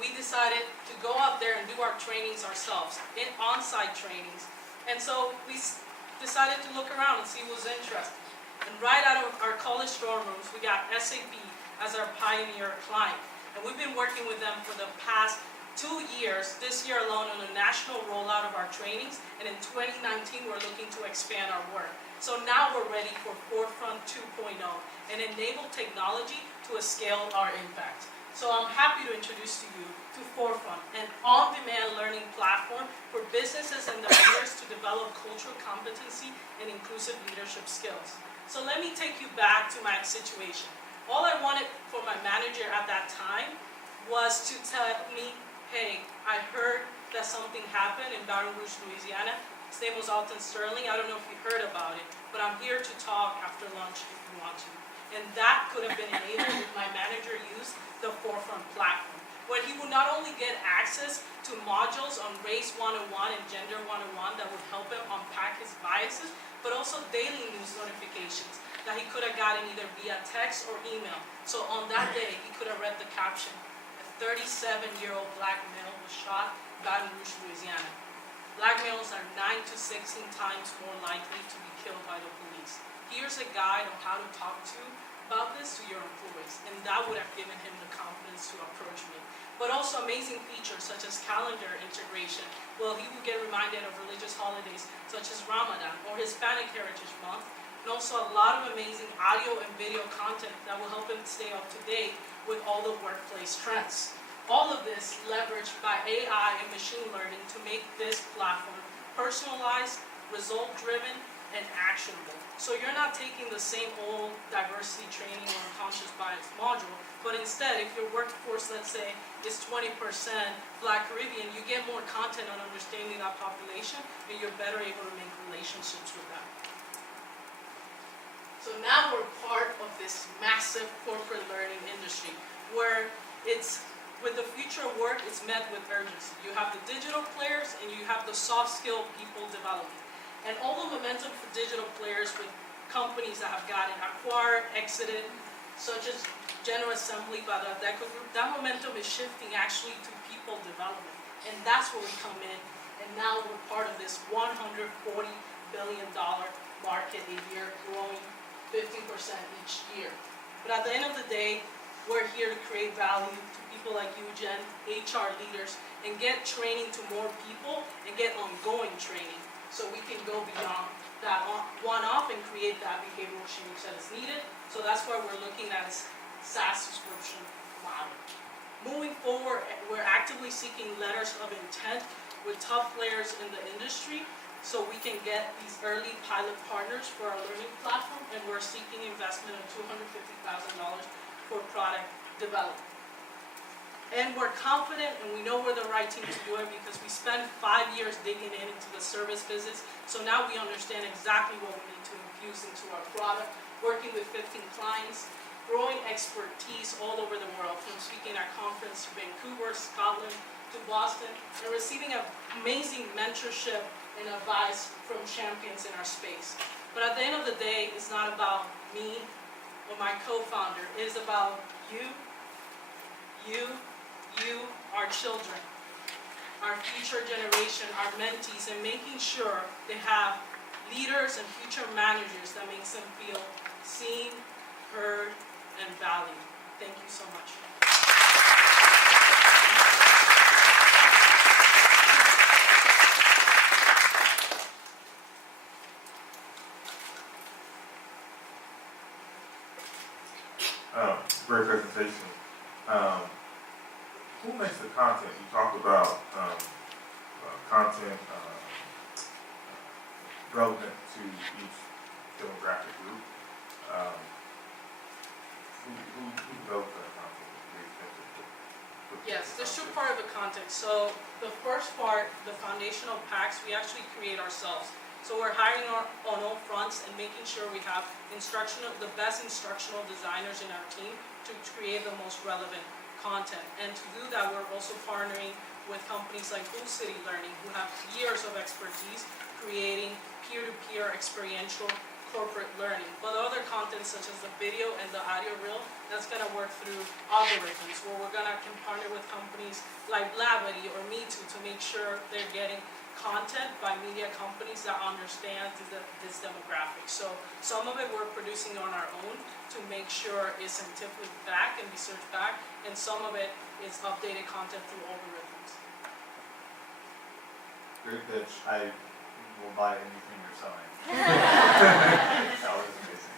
we decided to go out there and do our trainings ourselves, on-site trainings. And so we decided to look around and see who was interested. And right out of our college dorm rooms, we got SAP as our pioneer client. And we've been working with them for the past 2 years, this year alone, on a national rollout of our trainings, and in 2019 we're looking to expand our work. So now we're ready for Forefront 2.0 and enable technology to scale our impact. So I'm happy to introduce to you to Forefront, an on-demand learning platform for businesses and their leaders to develop cultural competency and inclusive leadership skills. So let me take you back to my situation. All I wanted for my manager at that time was to tell me, hey, I heard that something happened in Baton Rouge, Louisiana. His name was Alton Sterling. I don't know if you heard about it, but I'm here to talk after lunch if you want to. And that could have been enabled if my manager used the Forefront platform, where he would not only get access to modules on race 101 and gender 101 that would help him unpack his biases, but also daily news notifications that he could have gotten either via text or email. So on that day, he could have read the caption, "A 37-year-old black male was shot in Baton Rouge, Louisiana. Black males are 9 to 16 times more likely to be killed by the police. Here's a guide on how to talk about this to your employees," and that would have given him the confidence to approach me. But also amazing features such as calendar integration. Well, he would get reminded of religious holidays such as Ramadan or Hispanic Heritage Month, and also a lot of amazing audio and video content that will help him stay up to date with all the workplace trends. All of this leveraged by AI and machine learning to make this platform personalized, result-driven, and actionable. So you're not taking the same old diversity training or unconscious bias module, but instead, if your workforce, let's say, is 20% Black Caribbean, you get more content on understanding that population, and you're better able to make relationships with them. So now we're part of this massive corporate learning industry, where it's, with the future of work, it's met with urgency. You have the digital players, and you have the soft skill people developing. And all the momentum for digital players with companies that have gotten acquired, exited, such as General Assembly by the Deco Group, that momentum is shifting actually to people development. And that's where we come in. And now we're part of this $140 billion market a year, growing 50% each year. But at the end of the day, we're here to create value to people like you, Jen, HR leaders, and get training to more people and get ongoing training, so we can go beyond that one-off and create that behavioral change that is needed. So that's why we're looking at a SaaS subscription model. Moving forward, we're actively seeking letters of intent with top players in the industry, so we can get these early pilot partners for our learning platform, and we're seeking investment of $250,000 for product development. And we're confident, and we know we're the right team to do it, because we spent 5 years digging into the service business. So now we understand exactly what we need to infuse into our product, working with 15 clients, growing expertise all over the world, from speaking at conference to Vancouver, Scotland, to Boston, and receiving amazing mentorship and advice from champions in our space. But at the end of the day, it's not about me or my co-founder. It is about you, our children, our future generation, our mentees, and making sure they have leaders and future managers that makes them feel seen, heard, and valued. Thank you so much. Great presentation. Who makes the content? You talked about content relevant to each demographic group. Who develops that content? Yes, there's two parts of the content. So the first part, the foundational packs, we actually create ourselves. So we're hiring on all fronts and making sure we have the best instructional designers in our team to create the most relevant content. And to do that, we're also partnering with companies like Blue City Learning, who have years of expertise creating peer-to-peer experiential corporate learning. But other content, such as the video and the audio reel, that's going to work through algorithms, where we're going to partner with companies like Blavity or Me2 to make sure they're getting content by media companies that understand this demographic. So some of it we're producing on our own to make sure it's scientifically backed and research backed, and some of it is updated content through algorithms. Great pitch. I will buy anything you're selling. That was amazing.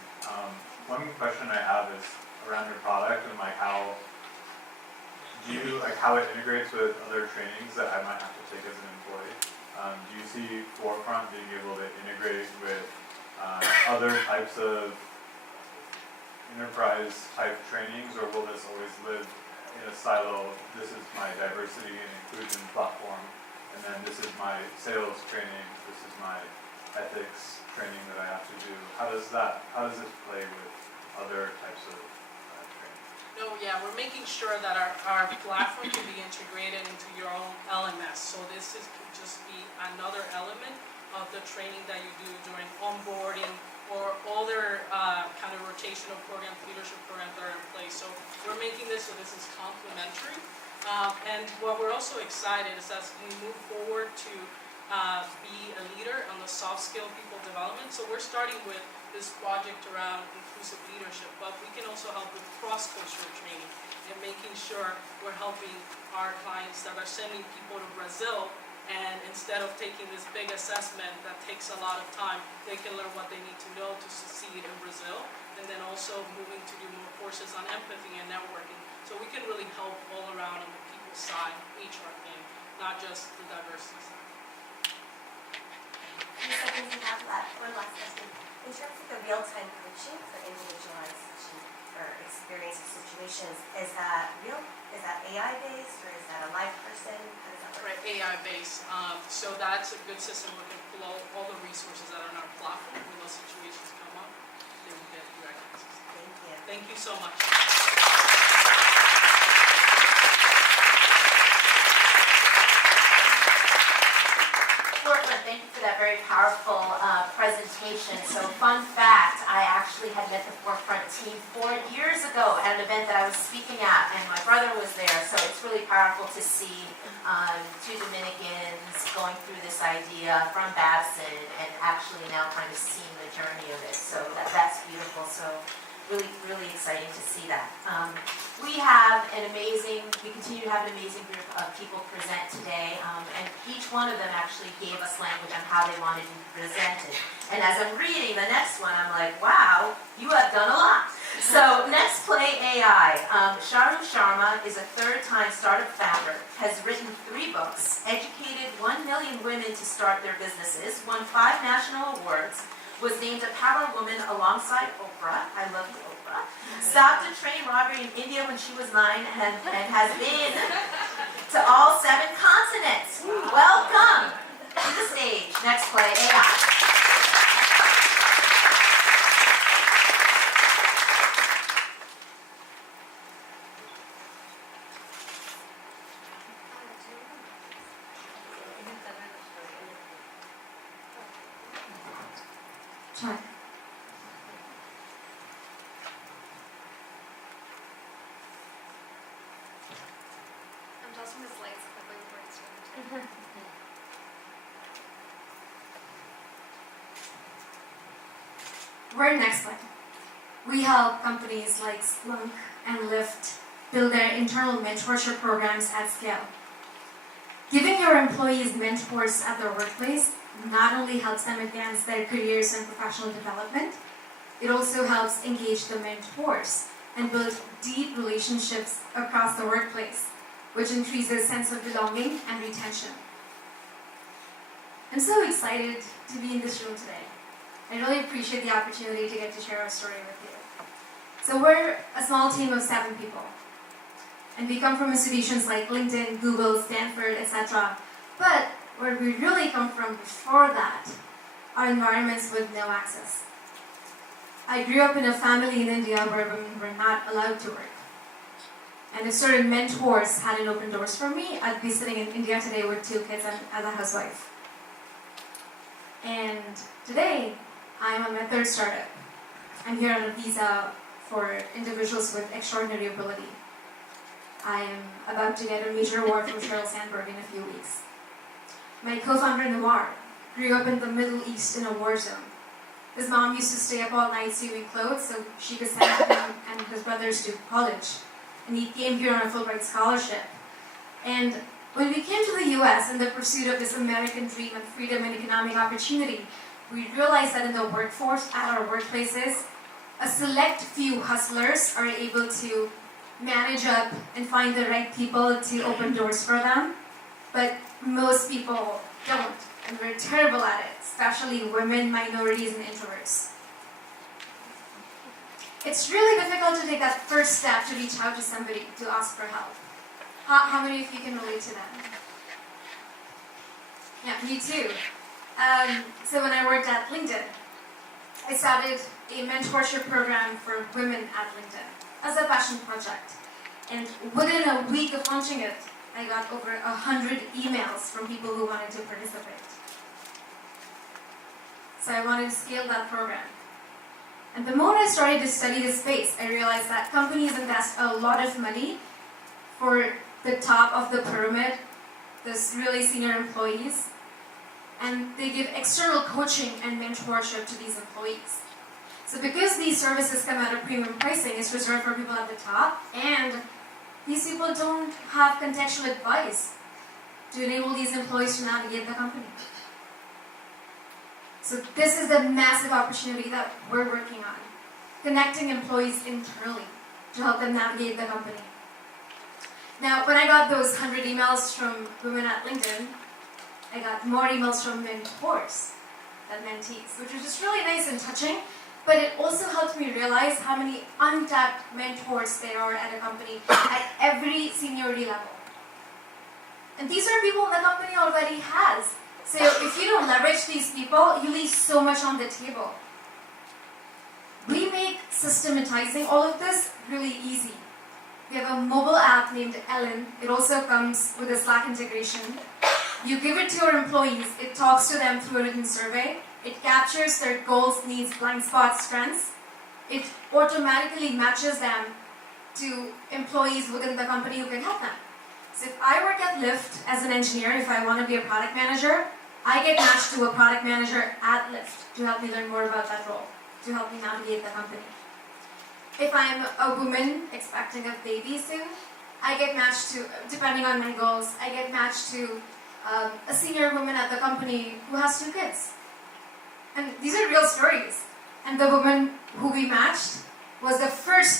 One question I have is around your product and how it integrates with other trainings that I might have to take as an employee. Do you see Forefront being able to integrate with other types of enterprise type trainings, or will this always live in a silo? This is my diversity and inclusion platform, and then this is my sales training, this is my ethics training that I have to do. How does this play with other types of training? No, Yeah, we're making sure that our platform can be integrated into your own LMS. So this could just be another element of the training that you do during onboarding or other kind of rotational programs, leadership programs that are in place. So we're making this so this is complementary. And what we're also excited is as we move forward to be a leader on the soft skill people development. So we're starting with this project around inclusive leadership, but we can also help with cross-cultural training and making sure we're helping our clients that are sending people to Brazil, and instead of taking this big assessment that takes a lot of time, they can learn what they need to know to succeed in Brazil, and then also moving to do more courses on empathy and networking. So we can really help all around on the people side, HR thing, not just the diversity side. Few seconds we have left. One last question. In terms of the real-time coaching for individualized or experience situations, is that real? Is that AI-based or is that a live person? How does that work? Right, AI-based. So that's a good system. We can pull all the resources that are on our platform. When those situations come up, they will get direct access. Thank you. Thank you so much. Portland, thank you for that very powerful presentation. So fun fact, I actually had met the Forefront team 4 years ago at an event that I was speaking at, and my brother was there. So it's really powerful to see two Dominicans going through this idea from Babson and actually now kind of seeing the journey of it. So that's beautiful. So really, really exciting to see that. We continue to have an amazing group of people present today, and each one of them actually gave us language on how they wanted to be presented. And as I'm reading the next one, I'm like, wow, you have done a lot. So next play AI. Sharma is a third-time startup founder, has written 3 books, educated 1 million women to start their businesses, won 5 national awards, was named a Power Woman alongside Oprah. I love you, Oprah. Stopped a train robbery in India when she was 9 and has been to all 7 continents. Welcome to the stage. Next play, AI. Try. I'm tossing the slides quickly before it's started. We're next slide. We help companies like Splunk and Lyft build their internal mentorship programs at scale. Giving your employees mentors at their workplace not only helps them advance their careers and professional development, it also helps engage the mentors and build deep relationships across the workplace, which increases sense of belonging and retention. I'm so excited to be in this room today. I really appreciate the opportunity to get to share our story with you. So we're a small team of 7 people, and we come from institutions like LinkedIn, Google, Stanford, etc. But where we really come from before that are environments with no access. I grew up in a family in India where women were not allowed to work. And if certain mentors hadn't opened doors for me, I'd be sitting in India today with 2 kids and as a housewife. And today, I'm on my 3rd startup. I'm here on a visa for individuals with extraordinary ability. I am about to get a major award from Sheryl Sandberg in a few weeks. My co-founder, Nawar, grew up in the Middle East in a war zone. His mom used to stay up all night sewing clothes so she could send him and his brothers to college. And he came here on a Fulbright scholarship. And when we came to the US in the pursuit of this American dream of freedom and economic opportunity, we realized that in the workforce, at our workplaces, a select few hustlers are able to manage up and find the right people to open doors for them. But most people don't, and we're terrible at it, especially women, minorities, and introverts. It's really difficult to take that first step to reach out to somebody to ask for help. How many of you can relate to that? Yeah, me too. So when I worked at LinkedIn, I started a mentorship program for women at LinkedIn as a passion project. And within a week of launching it, I got over 100 emails from people who wanted to participate. So I wanted to scale that program. And the more I started to study the space, I realized that companies invest a lot of money for the top of the pyramid, those really senior employees, and they give external coaching and mentorship to these employees. So because these services come at a premium pricing, it's reserved for people at the top, and these people don't have contextual advice to enable these employees to navigate the company. So this is the massive opportunity that we're working on, connecting employees internally to help them navigate the company. Now, when I got those 100 emails from women at LinkedIn, I got more emails from mentors than mentees, which was just really nice and touching, but it also helped me realize how many untapped mentors there are at a company at every seniority level. And these are people the company already has. So if you don't leverage these people, you leave so much on the table. We make systematizing all of this really easy. We have a mobile app named Ellen. It also comes with a Slack integration. You give it to your employees. It talks to them through a written survey. It captures their goals, needs, blind spots, strengths. It automatically matches them to employees within the company who can help them. So if I work at Lyft as an engineer, if I want to be a product manager, I get matched to a product manager at Lyft to help me learn more about that role, to help me navigate the company. If I'm a woman expecting a baby soon, I get matched to, depending on my goals, I get matched to a senior woman at the company who has 2 kids. And these are real stories. And the woman who we matched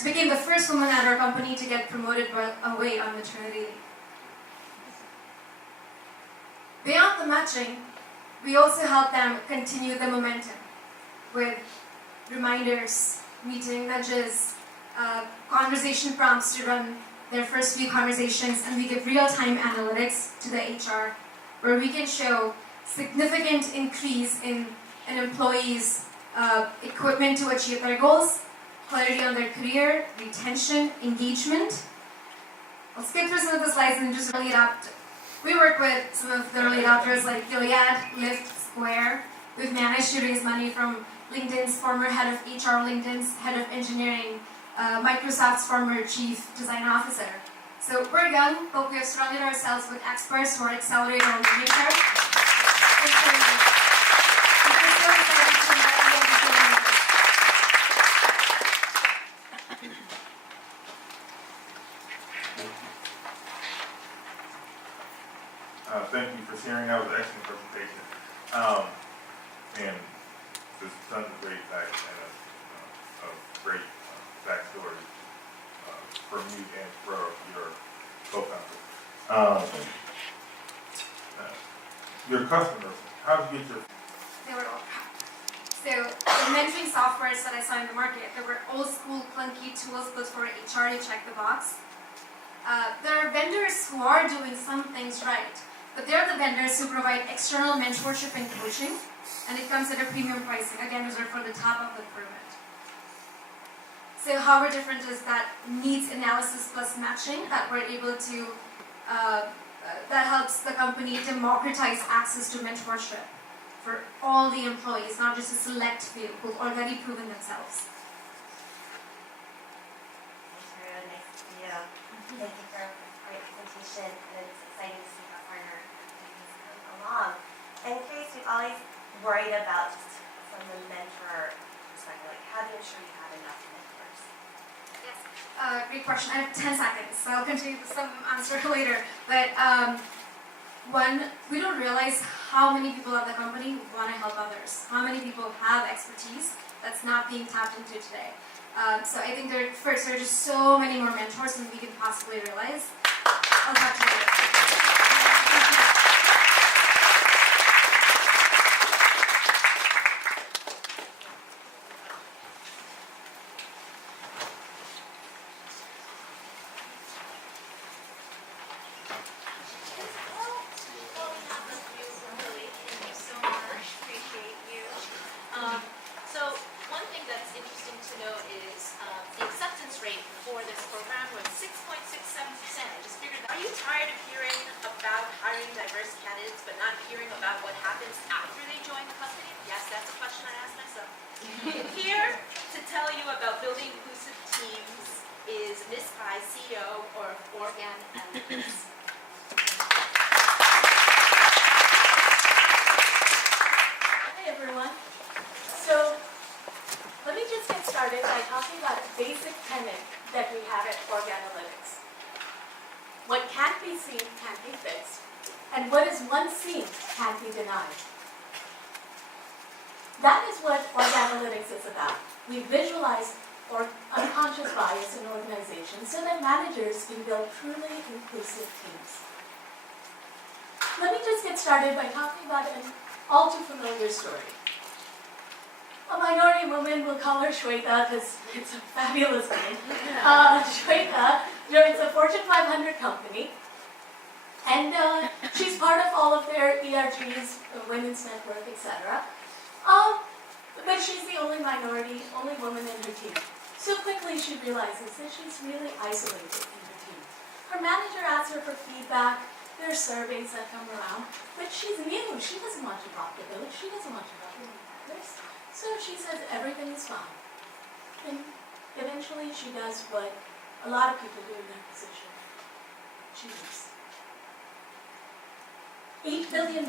became the first woman at our company to get promoted away on maternity leave. Beyond the matching, we also help them continue the momentum with reminders, meeting nudges, conversation prompts to run their first few conversations, and we give real-time analytics to the HR where we can show significant increase in an employee's equipment to achieve their goals, clarity on their career, retention, engagement. I'll skip through some of the slides and just early adopt. We work with some of the early adopters like Gilead, Lyft, Square. We've managed to raise money from LinkedIn's former head of HR, LinkedIn's head of engineering, Microsoft's former chief design officer. So we're young, but we have surrounded ourselves with experts who are accelerating our learning curve. Thank you for sharing. That was an excellent presentation. And there's tons of great facts and a great backstory from you and from your co-founder. Your customers, how did you get your... They were all So the mentoring softwares that I saw in the market, there were old school clunky tools built for HR to check the box. There are vendors who are doing some things right, but they're the vendors who provide external mentorship and coaching, and it comes at a premium pricing, again reserved for the top of the pyramid. So how we're different is that needs analysis plus matching, that we're able to, that helps the company democratize access to mentorship for all the employees, not just a select few who've already proven themselves. Thanks, Rhea. Nice to see you. Thank you for a great presentation, and it's exciting to see how far your activities come along. I'm curious, we've always worried about, just from the mentor perspective, like how do you ensure you have enough mentors? Yes. Great question. I have 10 seconds, so I'll continue with some answer later. But one, we don't realize how many people at the company want to help others. How many people have expertise that's not being tapped into today. So I think there are just so many more mentors than we can possibly realize. I'll talk to you later. So one thing that's interesting to note is the acceptance rate for this program was 6.6 about a basic tenet that we have at Organalytics. What can't be seen can't be fixed, and what is once seen can't be denied. That is what Organalytics is about. We visualize unconscious bias in organizations so that managers can build truly inclusive teams. Let me just get started by talking about an all too familiar story. A minority woman, we'll call her Shweta because it's a fabulous name. Shweta joins a Fortune 500 company, and she's part of all of their ERGs, Women's Network, etc. But she's the only minority, only woman in her team. So quickly she realizes that she's really isolated in her team. Her manager asks her for feedback. There are surveys that come around, but she's new. She doesn't want to rock the boat. She doesn't want to rock the boat. So she says everything is fine. And eventually she does what a lot of people do in that position. She leaves. $8 billion.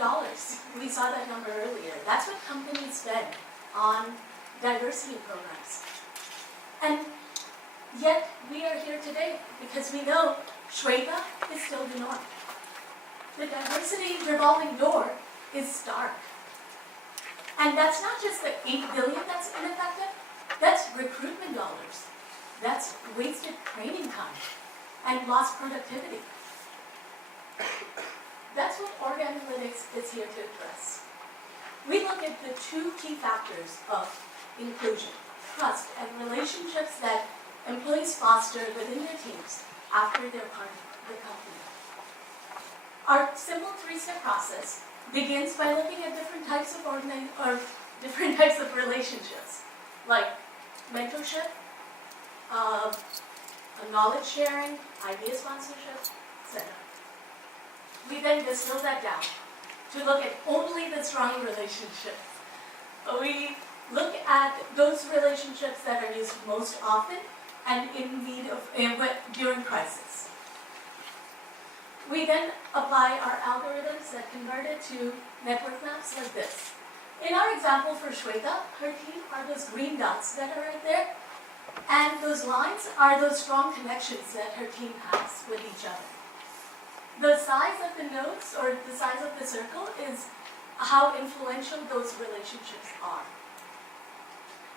We saw that number earlier. That's what companies spend on diversity programs. And yet we are here today because we know Shweta is still the norm. The diversity revolving door is stark. And that's not just the $8 billion that's ineffective, that's recruitment dollars. That's wasted training time and lost productivity. That's what Organalytics is here to address. We look at the two key factors of inclusion, trust, and relationships that employees foster within their teams after they're part of the company. Our simple three-step process begins by looking at different types of relationships, like mentorship, knowledge sharing, idea sponsorship, etc. We then distill that down to look at only the strong relationships. We look at those relationships that are used most often and in need of during crisis. We then apply our algorithms that convert it to network maps like this. In our example for Shweta, her team are those green dots that are right there, and those lines are those strong connections that her team has with each other. The size of the nodes or the size of the circle is how influential those relationships are.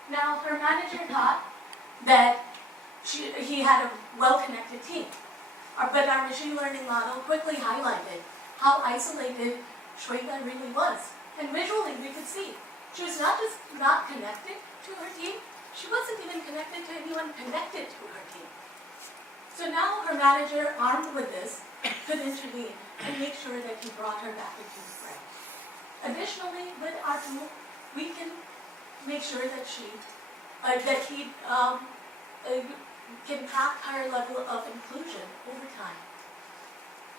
Now, her manager thought that he had a well-connected team. But our machine learning model quickly highlighted how isolated Shweta really was. And visually, we could see she was not just not connected to her team, she wasn't even connected to anyone connected to her team. So now her manager, armed with this, could intervene and make sure that he brought her back into the fray. Additionally, with our tool, we can make sure that he can track her level of inclusion over time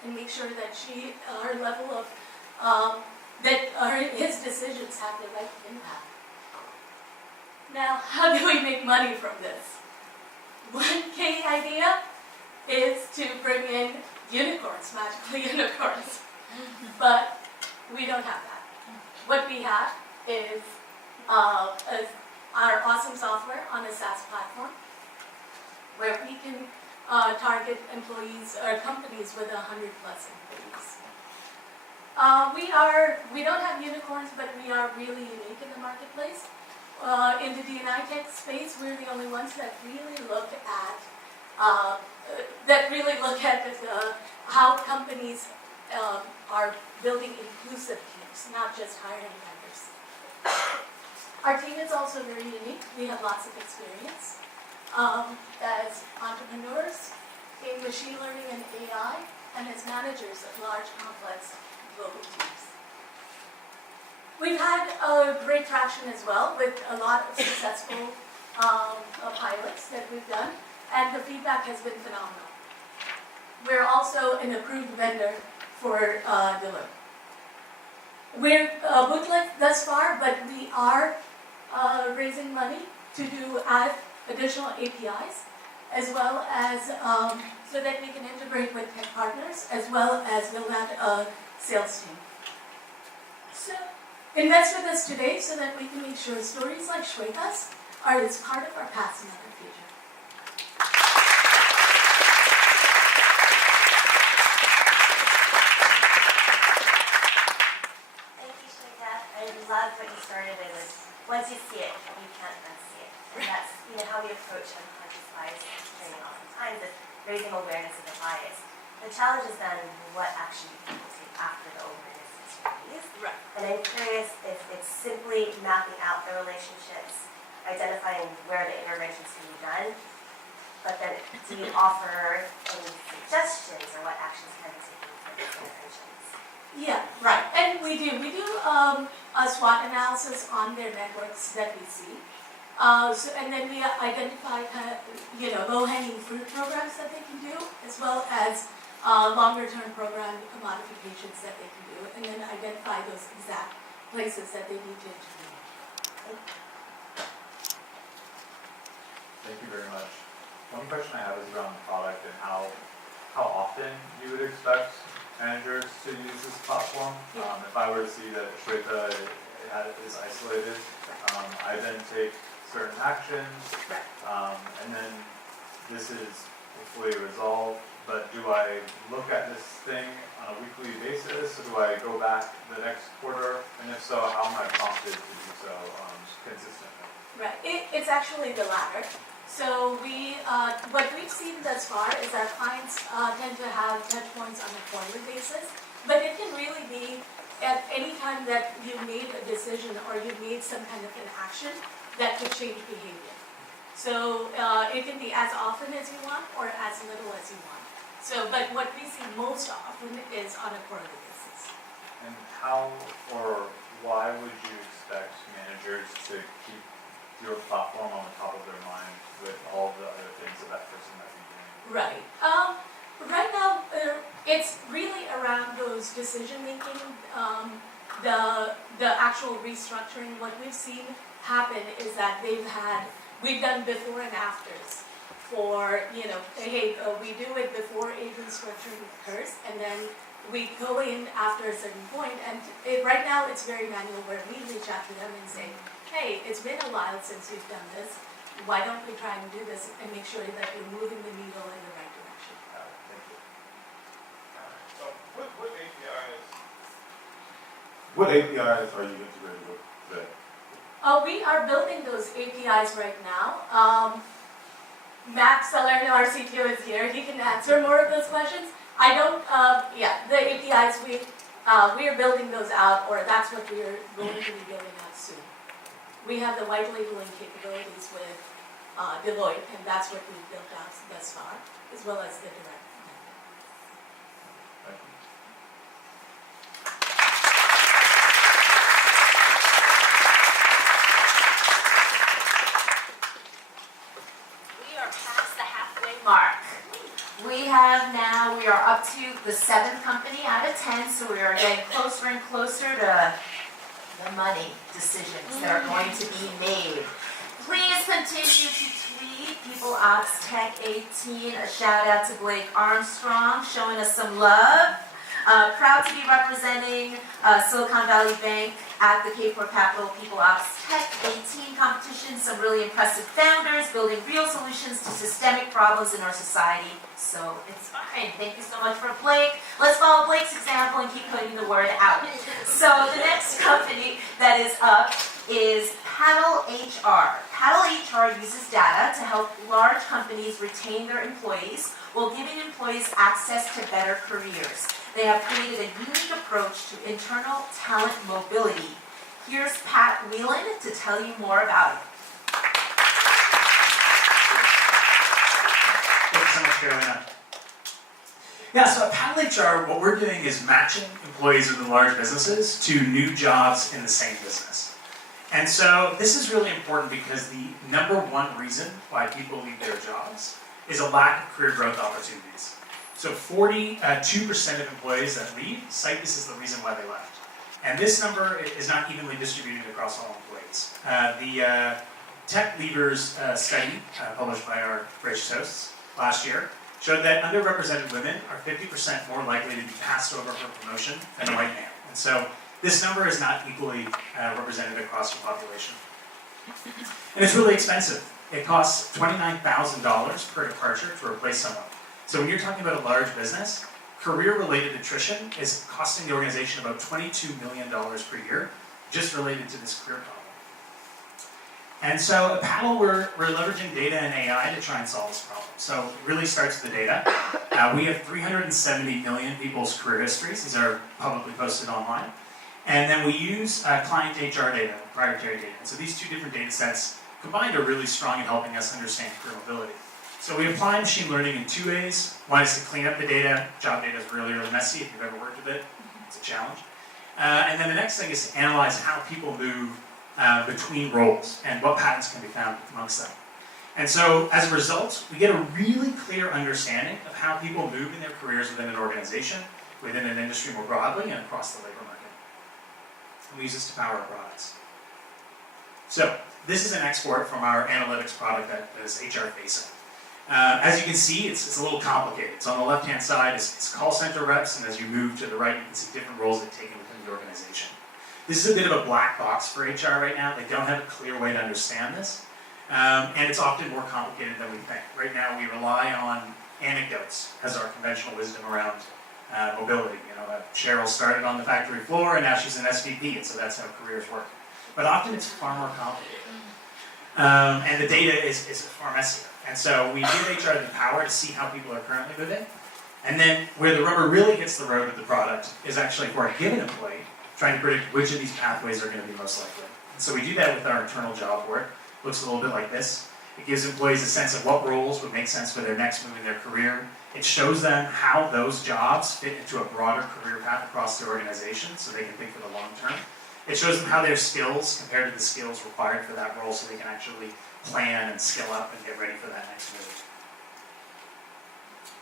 and make sure that her level of, his decisions have the right impact. Now, how do we make money from this? One key idea is to bring in unicorns, magical unicorns, but we don't have that. What we have is our awesome software on a SaaS platform, where we can target employees or companies with 100+ employees. We don't have unicorns, but we are really unique in the marketplace. In the D&I tech space, we're the only ones that really look at how companies are building inclusive teams, not just hiring members. Our team is also very unique. We have lots of experience as entrepreneurs in machine learning and AI, and as managers of large, complex global teams. We've had great traction as well with a lot of successful pilots that we've done, and the feedback has been phenomenal. We're also an approved vendor for Deloitte. We're bootless thus far, but we are raising money to add additional APIs, as well as so that we can integrate with tech partners, as well as build out a sales team. So invest with us today so that we can make sure stories like Shweta's are this part of our past and our future. Thank you, Shanika. I love what you started with. Once you see it, you can't unsee it. And that's how we approach unconscious bias training oftentimes is raising awareness of the bias. The challenge is then what action do people take after the awareness is raised. Right. And I'm curious if it's simply mapping out the relationships, identifying where the interventions can be done, but then do you offer any suggestions or what actions can be taken for these interventions? Yeah, right. And we do a SWOT analysis on their networks that we see. And then we identify low-hanging fruit programs that they can do, as well as longer-term program modifications that they can do, and then identify those exact places that they need to intervene. Thank you very much. One question I have is around the product and how often you would expect managers to use this platform. Yeah. If I were to see that Shweta is isolated, I then take certain actions, and then this is hopefully resolved, but do I look at this thing on a weekly basis, or do I go back the next quarter, and if so, how am I prompted to do so consistently? Right. It's actually the latter. So what we've seen thus far is our clients tend to have touch points on a quarterly basis, but it can really be at any time that you made a decision or you made some kind of an action that could change behavior. So it can be as often as you want or as little as you want. So, but what we see most often is on a quarterly basis. And how or why would you expect managers to keep your platform on the top of their mind with all the other things that person might be doing? Right. Right now, it's really around those decision making, the actual restructuring. What we've seen happen is that we've done before and afters for, hey, we do it before age restructuring occurs, and then we go in after a certain point, and right now it's very manual where we reach out to them and say, hey, it's been a while since you've done this, why don't we try and do this and make sure that we're moving the needle in the right direction. Thank you. What APIs are you integrated with today? We are building those APIs right now. Matt Salerno, our CTO, is here. He can answer more of those questions. The APIs, we are building those out, or that's what we are going to be building out soon. We have the white labeling capabilities with Deloitte, and that's what we've built out thus far, as well as the direct. Thank you. We are past the halfway mark. We are up to the 7th company out of 10, so we are getting closer and closer to the money decisions that are going to be made. Please continue to tweet People Ops Tech 18. A shout out to Blake Armstrong showing us some love. Proud to be representing Silicon Valley Bank at the Kapor Capital People Ops Tech 18 competition. Some really impressive founders building real solutions to systemic problems in our society. So it's fine. Thank you so much for Blake. Let's follow Blake's example and keep putting the word out. So the next company that is up is Paddle HR. Paddle HR uses data to help large companies retain their employees while giving employees access to better careers. They have created a unique approach to internal talent mobility. Here's Pat Whelan to tell you more about it. Thank you so much, Carolina. Yeah, so at Paddle HR, what we're doing is matching employees within large businesses to new jobs in the same business. And so this is really important because the number one reason why people leave their jobs is a lack of career growth opportunities. So 42% of employees that leave cite this as the reason why they left. And this number is not evenly distributed across all employees. The Tech Leavers study, published by our gracious hosts last year, showed that underrepresented women are 50% more likely to be passed over for promotion than a white man. And so this number is not equally represented across the population. And it's really expensive. It costs $29,000 per departure to replace someone. So when you're talking about a large business, career-related attrition is costing the organization about $22 million per year, just related to this career problem. And so at Paddle, we're leveraging data and AI to try and solve this problem. So it really starts with the data. We have 370 million people's career histories. These are publicly posted online. And then we use client HR data, proprietary data. And so these two different data sets combined are really strong in helping us understand career mobility. So we apply machine learning in two ways. One is to clean up the data. Job data is really, really messy. If you've ever worked with it, it's a challenge. And then the next thing is to analyze how people move between roles and what patterns can be found amongst them. And so as a result, we get a really clear understanding of how people move in their careers within an organization, within an industry more broadly, and across the labor market. And we use this to power our products. So this is an export from our analytics product that is HR facing. As you can see, it's a little complicated. So on the left-hand side is call center reps, and as you move to the right, you can see different roles they've taken within the organization. This is a bit of a black box for HR right now. They don't have a clear way to understand this. And it's often more complicated than we think. Right now, we rely on anecdotes as our conventional wisdom around mobility. Cheryl started on the factory floor, and now she's an SVP, and so that's how careers work. But often it's far more complicated. And the data is far messier. And so we give HR the power to see how people are currently moving. And then where the rubber really hits the road with the product is actually for a given employee, trying to predict which of these pathways are going to be most likely. And so we do that with our internal job board. It looks a little bit like this. It gives employees a sense of what roles would make sense for their next move in their career. It shows them how those jobs fit into a broader career path across their organization so they can think for the long term. It shows them how their skills compare to the skills required for that role so they can actually plan and skill up and get ready for that next move.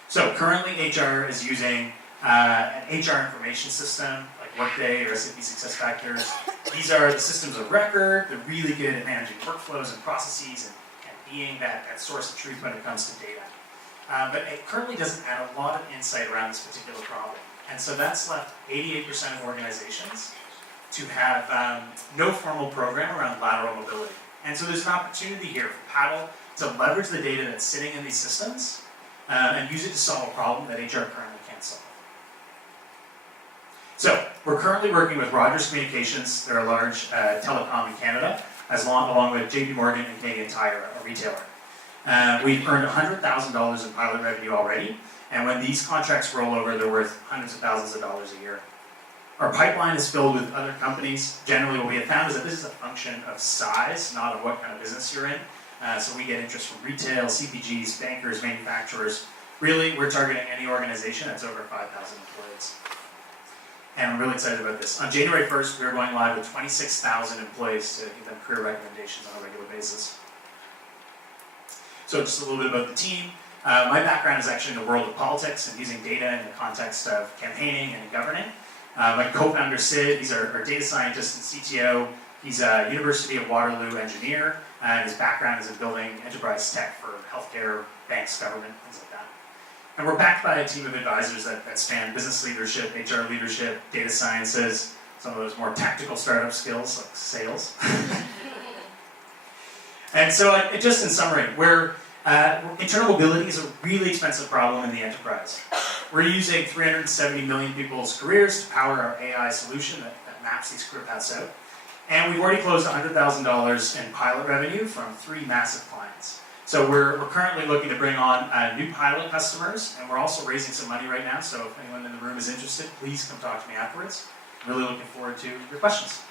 So currently HR is using an HR information system like Workday or SAP SuccessFactors. These are the systems of record. They're really good at managing workflows and processes and being that source of truth when it comes to data. But it currently doesn't add a lot of insight around this particular problem. And so that's left 88% of organizations to have no formal program around lateral mobility. And so there's an opportunity here for Paddle to leverage the data that's sitting in these systems and use it to solve a problem that HR currently can't solve. So we're currently working with Rogers Communications. They're a large telecom in Canada, along with JP Morgan and Canadian Tire, a retailer. We've earned $100,000 in pilot revenue already, and when these contracts roll over, they're worth hundreds of thousands of dollars a year. Our pipeline is filled with other companies. Generally, what we have found is that this is a function of size, not of what kind of business you're in. So we get interest from retail, CPGs, bankers, manufacturers. Really, we're targeting any organization that's over 5,000 employees. And I'm really excited about this. On January 1st, we're going live with 26,000 employees to give them career recommendations on a regular basis. So just a little bit about the team. My background is actually in the world of politics and using data in the context of campaigning and governing. My co-founder, Sid, he's our data scientist and CTO. He's a University of Waterloo engineer, and his background is in building enterprise tech for healthcare, banks, government, things like that. And we're backed by a team of advisors that span business leadership, HR leadership, data sciences, some of those more tactical startup skills like sales. And so just in summary, internal mobility is a really expensive problem in the enterprise. We're using 370 million people's careers to power our AI solution that maps these career paths out. And we've already closed $100,000 in pilot revenue from 3 massive clients. So we're currently looking to bring on new pilot customers, and we're also raising some money right now. So if anyone in the room is interested, please come talk to me afterwards. I'm really looking forward to your questions.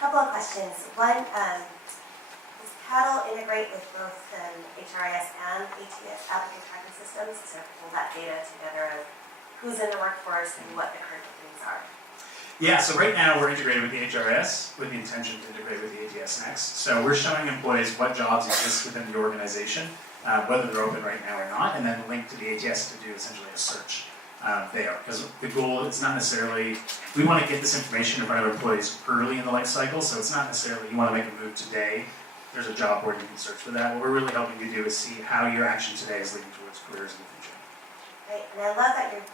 Couple of questions. One, does Paddle integrate with both HRIS and ATS, applicant tracking systems, to pull that data together of who's in the workforce and what the current openings are? Yeah, so right now we're integrated with the HRS with the intention to integrate with the ATS next. So we're showing employees what jobs exist within the organization, whether they're open right now or not, and then link to the ATS to do essentially a search there. Because the goal is not necessarily, we want to get this information in front of employees early in the life cycle, so it's not necessarily you want to make a move today there's a job board you can search for that. What we're really helping you do is see how your action today is leading towards careers in the future. Right, and I love that you're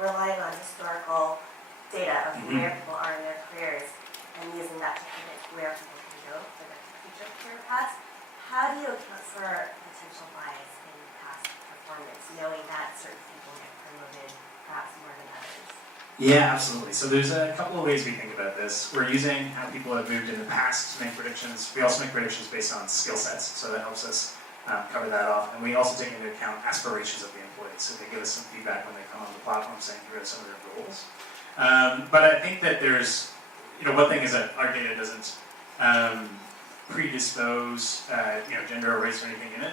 relying on historical data of Mhm. where people are in their careers and using that to predict where people can go for their future career paths. How do you account for potential bias in past performance, knowing that certain people get promoted perhaps more than others? Yeah, absolutely. So there's a couple of ways we think about this. We're using how people have moved in the past to make predictions. We also make predictions based on skill sets, so that helps us cover that off. And we also take into account aspirations of the employees, so they give us some feedback when they come on the platform saying here are some of their goals. But I think that there's, one thing is that our data doesn't predispose, gender or race or anything in it.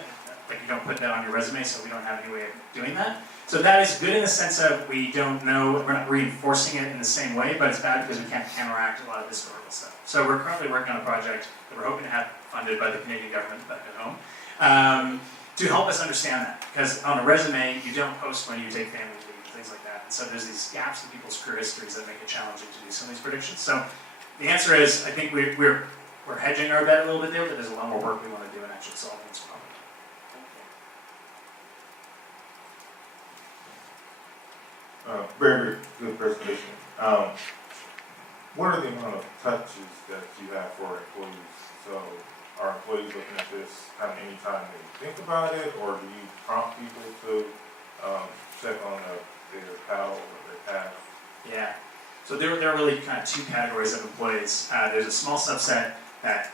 Like you don't put that on your resume, so we don't have any way of doing that. So that is good in the sense of we don't know, we're not reinforcing it in the same way, but it's bad because we can't counteract a lot of historical stuff. So we're currently working on a project that we're hoping to have funded by the Canadian government back at home to help us understand that. Because on a resume, you don't post when you take family leave, things like that. And so there's these gaps in people's career histories that make it challenging to do some of these predictions. So the answer is, I think we're hedging our bet a little bit there, but there's a lot more work we want to do in actually solving this problem. Very good presentation. What are the amount of touches that you have for employees? So are employees looking at this kind of anytime they think about it, or do you prompt people to check on their PAL or their task? Yeah. So there are really kind of two categories of employees. There's a small subset that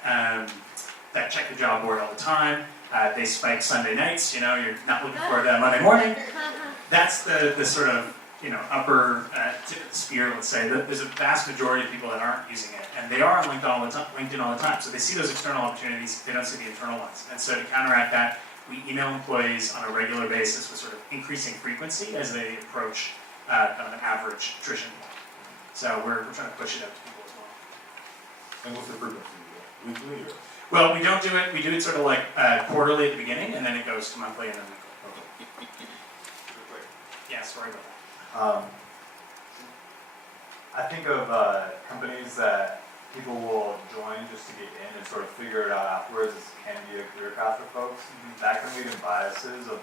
check the job board all the time. They spike Sunday nights. You're not looking for it Monday morning. That's the sort of upper tip of the spear, let's say. There's a vast majority of people that aren't using it, and they are on LinkedIn all the time. So they see those external opportunities, they don't see the internal ones. And so to counteract that, we email employees on a regular basis with sort of increasing frequency as they approach kind of an average attrition point. So we're trying to push it out to people as well. And what's the frequency? Weekly or? Well, we don't do it. We do it sort of like quarterly at the beginning, and then it goes to monthly and then weekly. Yeah, sorry about that. I think of companies that people will join just to get in and sort of figure it out afterwards. This can be a career path for folks. That can lead in biases of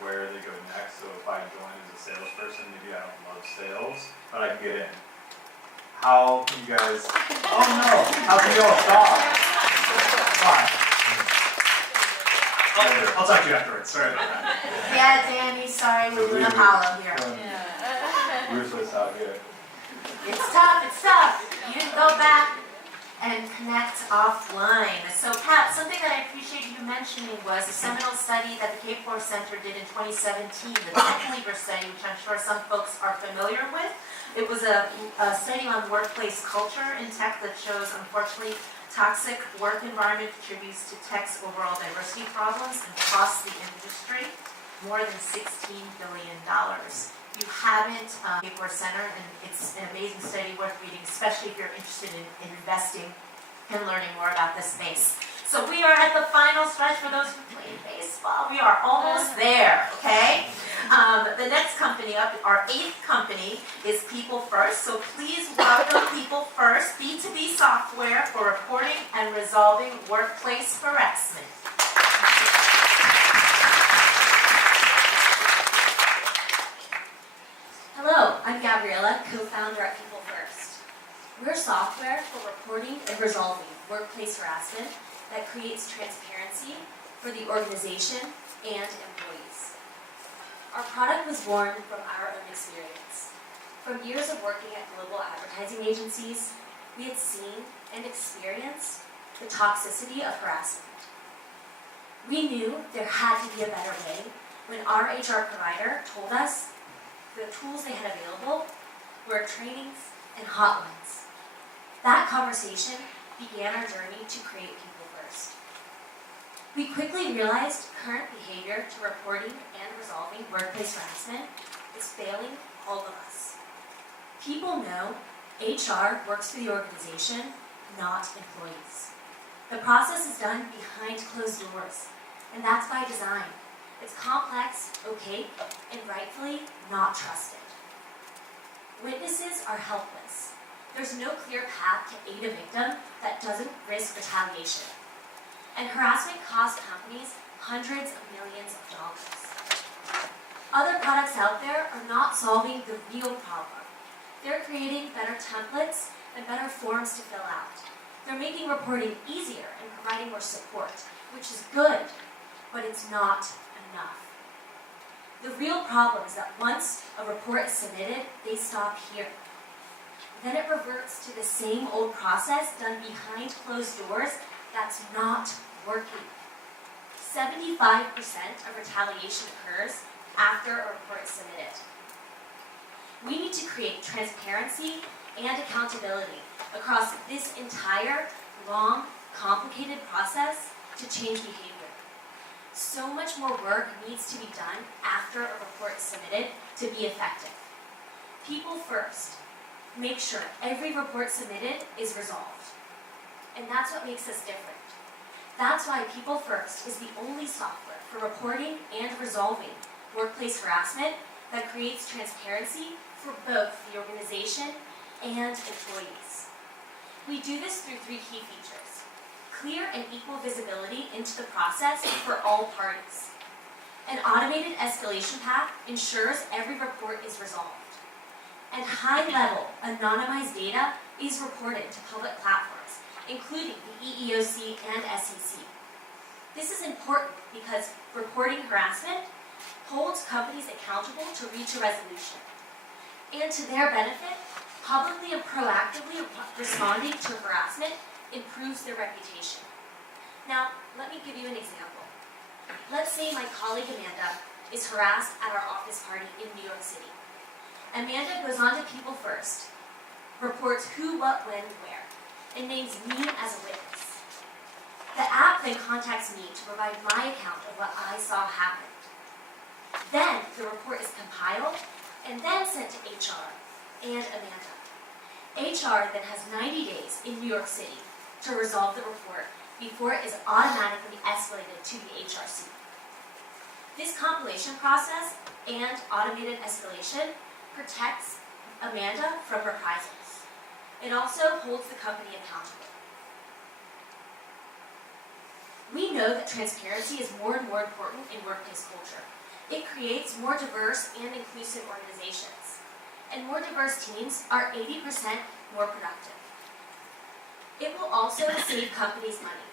where they go next. So if I join as a salesperson, maybe I don't love sales, but I can get in. How can you guys, oh no, how can you all stop? Fine. I'll talk to you afterwards, sorry about that. Yeah, Danny, sorry, we're doing Apollo here. We're supposed to out here. It's tough. You can go back and connect offline. So Pat, something that I appreciate you mentioning was a seminal study that the Kapor Center did in 2017, the Tech Leaver study, which I'm sure some folks are familiar with. It was a study on workplace culture in tech that shows, unfortunately, toxic work environment contributes to tech's overall diversity problems and costs the industry more than $16 billion. You haven't, Kapor Center, and it's an amazing study worth reading, especially if you're interested in investing and learning more about this space. So we are at the final stretch for those who play baseball. We are almost there, okay? The next company up, our 8th company, is People First. So please welcome People First, B2B software for reporting and resolving workplace harassment. Hello, I'm Gabriella, co-founder at People First. We're software for reporting and resolving workplace harassment that creates transparency for the organization and employees. Our product was born from our own experience. From years of working at global advertising agencies, we had seen and experienced the toxicity of harassment. We knew there had to be a better way when our HR provider told us the tools they had available were trainings and hotlines. That conversation began our journey to create People First. We quickly realized current behavior to reporting and resolving workplace harassment is failing all of us. People know HR works for the organization, not employees. The process is done behind closed doors, and that's by design. It's complex, opaque, and rightfully not trusted. Witnesses are helpless. There's no clear path to aid a victim that doesn't risk retaliation. and harassment costs companies hundreds of millions of dollars. Other products out there are not solving the real problem. They're creating better templates and better forms to fill out. They're making reporting easier and providing more support, which is good, but it's not enough. The real problem is that once a report is submitted, they stop here. Then it reverts to the same old process done behind closed doors that's not working. 75% of retaliation occurs after a report is submitted. We need to create transparency and accountability across this entire, long, complicated process to change behavior. So much more work needs to be done after a report is submitted to be effective. People first. Make sure every report submitted is resolved. And that's what makes us different. That's why People First is the only software for reporting and resolving workplace harassment that creates transparency for both the organization and employees. We do this through 3 key features: clear and equal visibility into the process for all parties. An automated escalation path ensures every report is resolved. And high-level anonymized data is reported to public platforms, including the EEOC and SEC. This is important because reporting harassment holds companies accountable to reach a resolution. And to their benefit, publicly and proactively responding to harassment improves their reputation. Now, let me give you an example. Let's say my colleague Amanda is harassed at our office party in New York City. Amanda goes on to People First, reports who, what, when, where, and names me as a witness. The app then contacts me to provide my account of what I saw happen. Then the report is compiled and then sent to HR and Amanda. HR then has 90 days in New York City to resolve the report before it is automatically escalated to the HRC. This compilation process and automated escalation protects Amanda from reprisals. It also holds the company accountable. We know that transparency is more and more important in workplace culture. It creates more diverse and inclusive organizations. And more diverse teams are 80% more productive. It will also save companies money.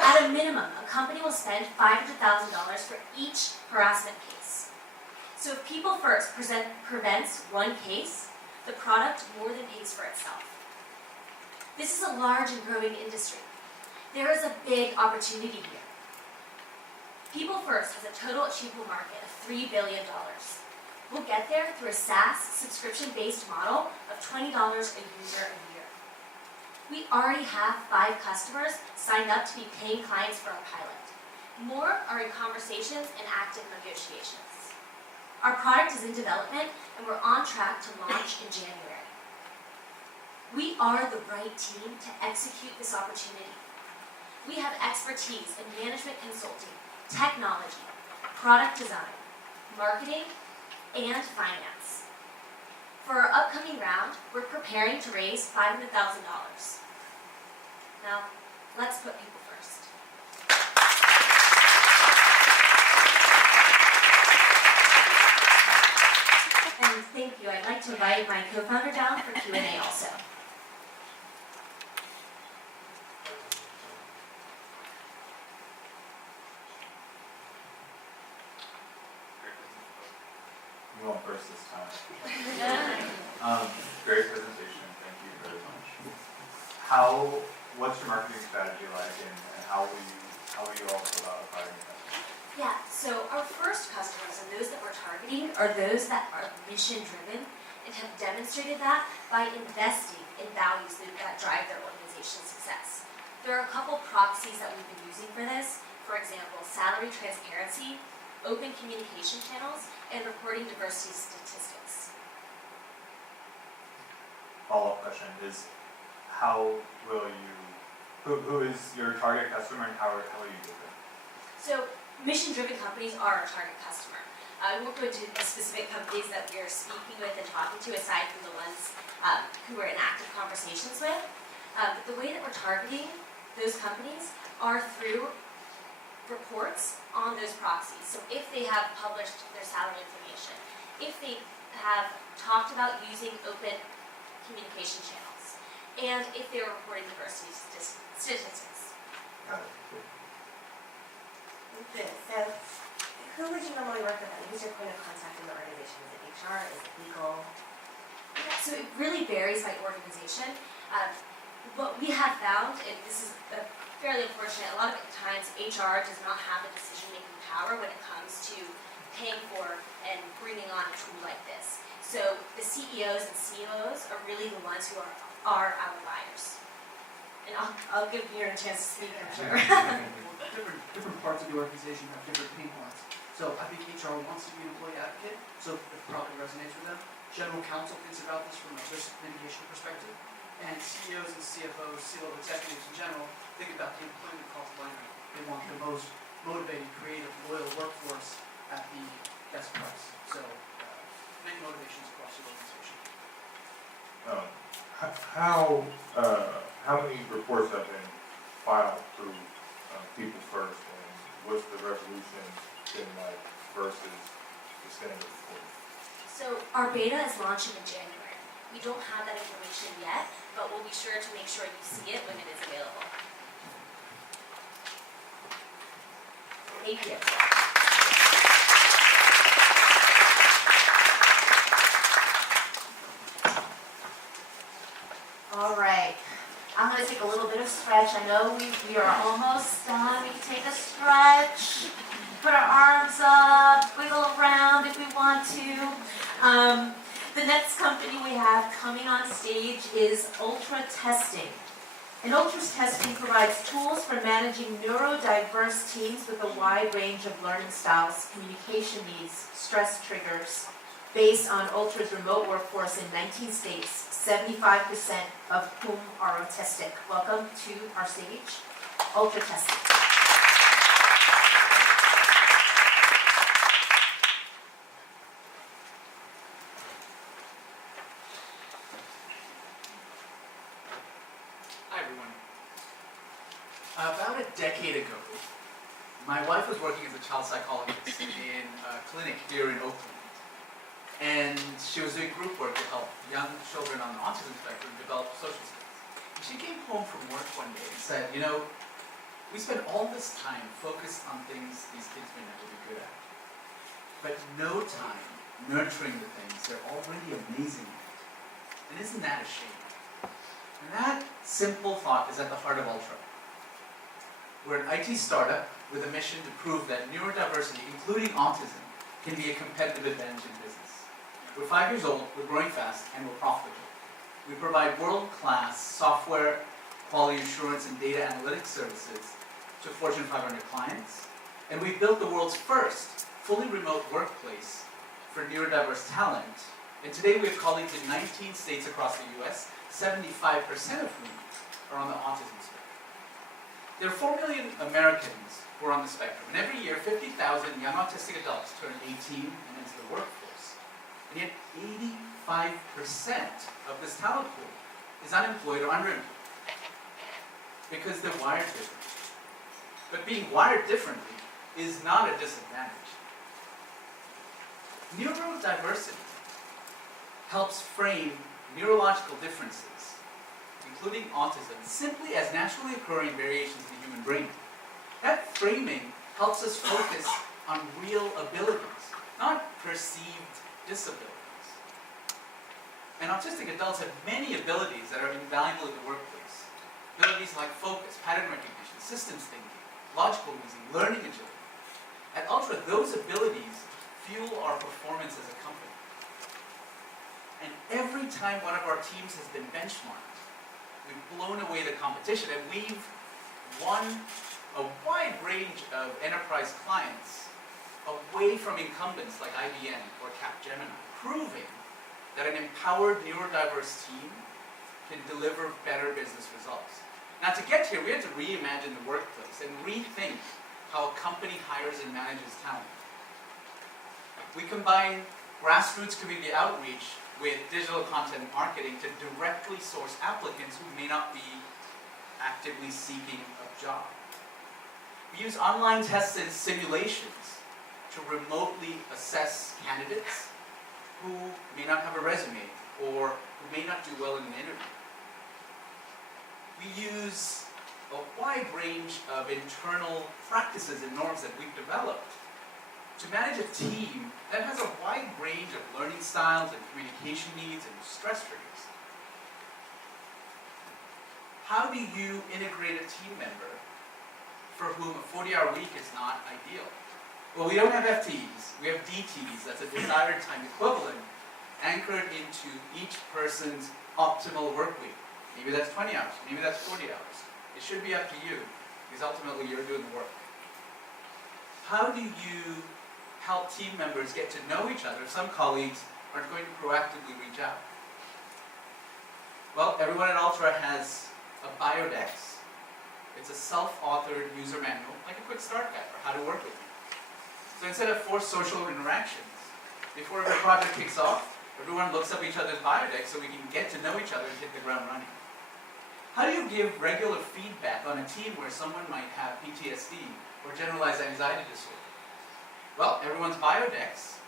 At a minimum, a company will spend $500,000 for each harassment case. So if People First prevents one case, the product more than pays for itself. This is a large and growing industry. There is a big opportunity here. People First has a total achievable market of $3 billion. We'll get there through a SaaS, subscription-based model of $20 a user a year. We already have 5 customers signed up to be paying clients for our pilot. More are in conversations and active negotiations. Our product is in development and we're on track to launch in January. We are the right team to execute this opportunity. We have expertise in management consulting, technology, product design, marketing, and finance. For our upcoming round, we're preparing to raise $500,000. Now, let's put people first. And thank you. I'd like to invite my co-founder down for Q&A also. You went first this time. Great presentation, thank you very much. What's your marketing strategy like, and how will you all go about acquiring customers? Yeah, so our first customers and those that we're targeting are those that are mission-driven and have demonstrated that by investing in values that drive their organization's success. There are a couple proxies that we've been using for this. For example, salary transparency, open communication channels, and reporting diversity statistics. Follow-up question is, who is your target customer, and how will you get them? So mission-driven companies are our target customer. I won't go into the specific companies that we are speaking with and talking to, aside from the ones who we're in active conversations with. But the way that we're targeting those companies are through reports on those proxies. So if they have published their salary information, if they have talked about using open communication channels, and if they're reporting diversity statistics. Good. So, who would you normally work with? Who's your point of contact in the organization? Is it HR? Is it legal? Yeah, so it really varies by organization. What we have found, and this is fairly unfortunate, a lot of times HR does not have the decision-making power when it comes to paying for and bringing on a tool like this. So the CEOs and COOs are really the ones who are our buyers. And I'll give you a chance to speak, I'm sure. Different parts of the organization have different pain points. So I think HR wants to be an employee advocate, so it probably resonates with them. General counsel thinks about this from a risk mitigation perspective. And CEOs and CFOs, C-level executives in general, think about the employment cost line item. They want the most motivated, creative, loyal workforce at the best price. So many motivations across the organization. How many reports have been filed through People First, and what's the resolution been like versus the standard report? So our beta is launching in January. We don't have that information yet, but we'll be sure to make sure you see it when it is available. Thank you. All right, I'm gonna take a little bit of stretch. I know we are almost done. We can take a stretch, put our arms up, wiggle around if we want to. The next company we have coming on stage is Ultra Testing. And Ultra Testing provides tools for managing neurodiverse teams with a wide range of learning styles, communication needs, stress triggers, based on Ultra's remote workforce in 19 states, 75% of whom are autistic. Welcome to our stage, Ultra Testing. Hi everyone. About a decade ago, my wife was working as a child psychologist in a clinic here in Oakland. And she was doing group work to help young children on the autism spectrum develop social skills. And she came home from work one day and said, you know, we spend all this time focused on things these kids may never be good at, but no time nurturing the things they're already amazing at. And isn't that a shame? And that simple thought is at the heart of Ultra. We're an IT startup with a mission to prove that neurodiversity, including autism, can be a competitive advantage in business. We're 5 years old, we're growing fast, and we're profitable. We provide world-class software, quality assurance, and data analytics services to Fortune 500 clients. And we've built the world's first fully remote workplace for neurodiverse talent. And today we have colleagues in 19 states across the US, 75% of whom are on the autism spectrum. There are 4 million Americans who are on the spectrum, and every year 50,000 young autistic adults turn 18 and enter the workforce. And yet 85% of this talent pool is unemployed or underemployed because they're wired differently. But being wired differently is not a disadvantage. Neurodiversity helps frame neurological differences, including autism, simply as naturally occurring variations in the human brain. That framing helps us focus on real abilities, not perceived disabilities. And autistic adults have many abilities that are invaluable in the workplace. Abilities like focus, pattern recognition, systems thinking, logical reasoning, learning agility. At Ultra, those abilities fuel our performance as a company. And every time one of our teams has been benchmarked, we've blown away the competition, and we've won a wide range of enterprise clients away from incumbents like IBM or Capgemini, proving that an empowered neurodiverse team can deliver better business results. Now to get here, we had to reimagine the workplace and rethink how a company hires and manages talent. We combine grassroots community outreach with digital content marketing to directly source applicants who may not be actively seeking a job. We use online tests and simulations to remotely assess candidates who may not have a resume or who may not do well in an interview. We use a wide range of internal practices and norms that we've developed to manage a team that has a wide range of learning styles and communication needs and stress triggers. How do you integrate a team member for whom a 40-hour week is not ideal? Well, we don't have FTEs, we have DTs, that's a desired time equivalent, anchored into each person's optimal work week. Maybe that's 20 hours, maybe that's 40 hours. It should be up to you, because ultimately you're doing the work. How do you help team members get to know each other if some colleagues aren't going to proactively reach out? Well, everyone at Ultra has a biodex. It's a self-authored user manual, like a quick start guide for how to work with me. So instead of forced social interactions, before every project kicks off, everyone looks up each other's biodex so we can get to know each other and hit the ground running. How do you give regular feedback on a team where someone might have PTSD or generalized anxiety disorder? Well, everyone's biodex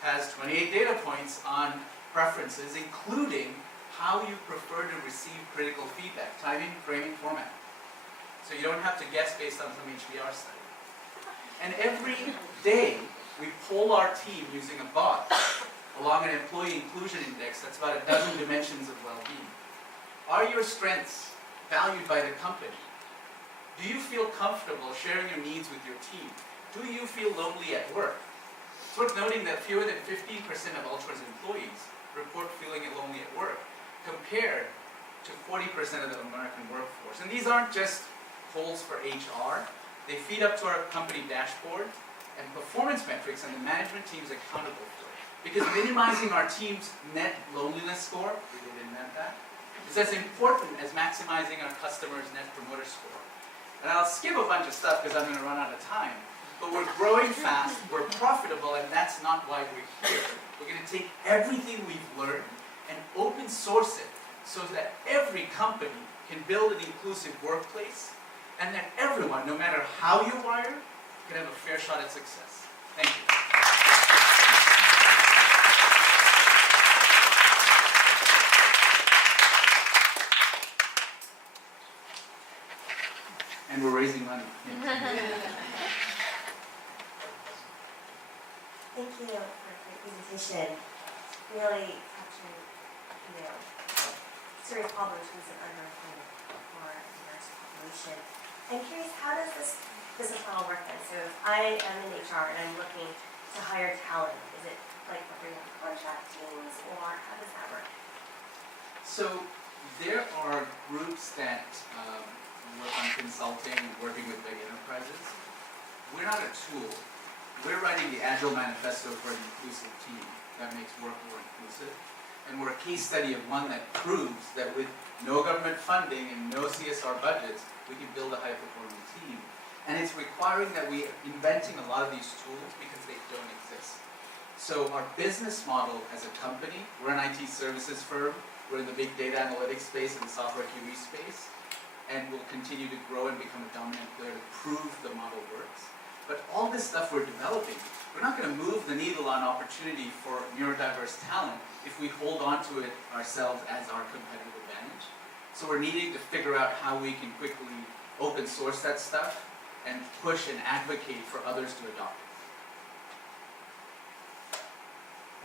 has 28 data points on preferences, including how you prefer to receive critical feedback, timing, framing, format. So you don't have to guess based on some HBR study. And every day, we poll our team using a bot along an employee inclusion index that's about a dozen dimensions of well-being. Are your strengths valued by the company? Do you feel comfortable sharing your needs with your team? Do you feel lonely at work? It's worth noting that fewer than 15% of Ultra's employees report feeling lonely at work, compared to 40% of the American workforce. And these aren't just polls for HR. They feed up to our company dashboard and performance metrics, and the management team is accountable for it. Because minimizing our team's net loneliness score, we didn't invent that, is as important as maximizing our customers' net promoter score. And I'll skip a bunch of stuff because I'm going to run out of time. But we're growing fast, we're profitable, and that's not why we're here. We're going to take everything we've learned and open source it so that every company can build an inclusive workplace, and that everyone, no matter how you're wired, can have a fair shot at success. Thank you. And we're raising money. Thank you for a great presentation. Really capturing, serious problems with underemployment for a diverse population. I'm curious, how does this business model work then? So if I am in HR and I'm looking to hire talent, is it like we're bringing on contract teams, or how does that work? So there are groups that work on consulting, working with big enterprises. We're not a tool. We're writing the Agile Manifesto for an inclusive team that makes work more inclusive. And we're a case study of one that proves that with no government funding and no CSR budgets, we can build a high-performing team. And it's requiring that we are inventing a lot of these tools because they don't exist. So our business model as a company, we're an IT services firm, we're in the big data analytics space and the software QE space, and we'll continue to grow and become a dominant player to prove the model works. But all this stuff we're developing, we're not going to move the needle on opportunity for neurodiverse talent if we hold on to it ourselves as our competitive advantage. So we're needing to figure out how we can quickly open source that stuff and push and advocate for others to adopt it.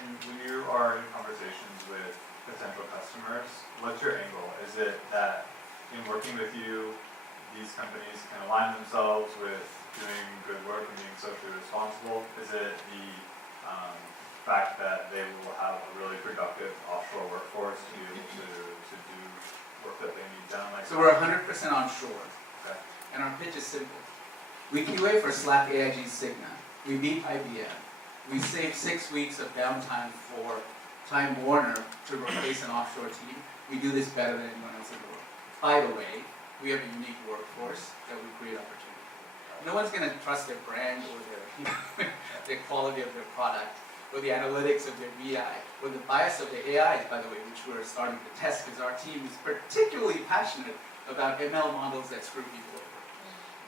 And when you are in conversations with potential customers, what's your angle? Is it that in working with you, these companies can align themselves with doing good work and being socially responsible? Is it the fact that they will have a really productive offshore workforce to be able to do work that they need done? Like, so we're 100% onshore. Okay. And our pitch is simple. We QA for Slack AIG Cigna. We beat IBM. We save 6 weeks of downtime for Time Warner to replace an offshore team. We do this better than anyone else in the world. By the way, we have a unique workforce that we create opportunity for. No one's going to trust their brand or their, the quality of their product, or the analytics of their BI, or the bias of the AIs, by the way, which we're starting to test because our team is particularly passionate about ML models that screw people over.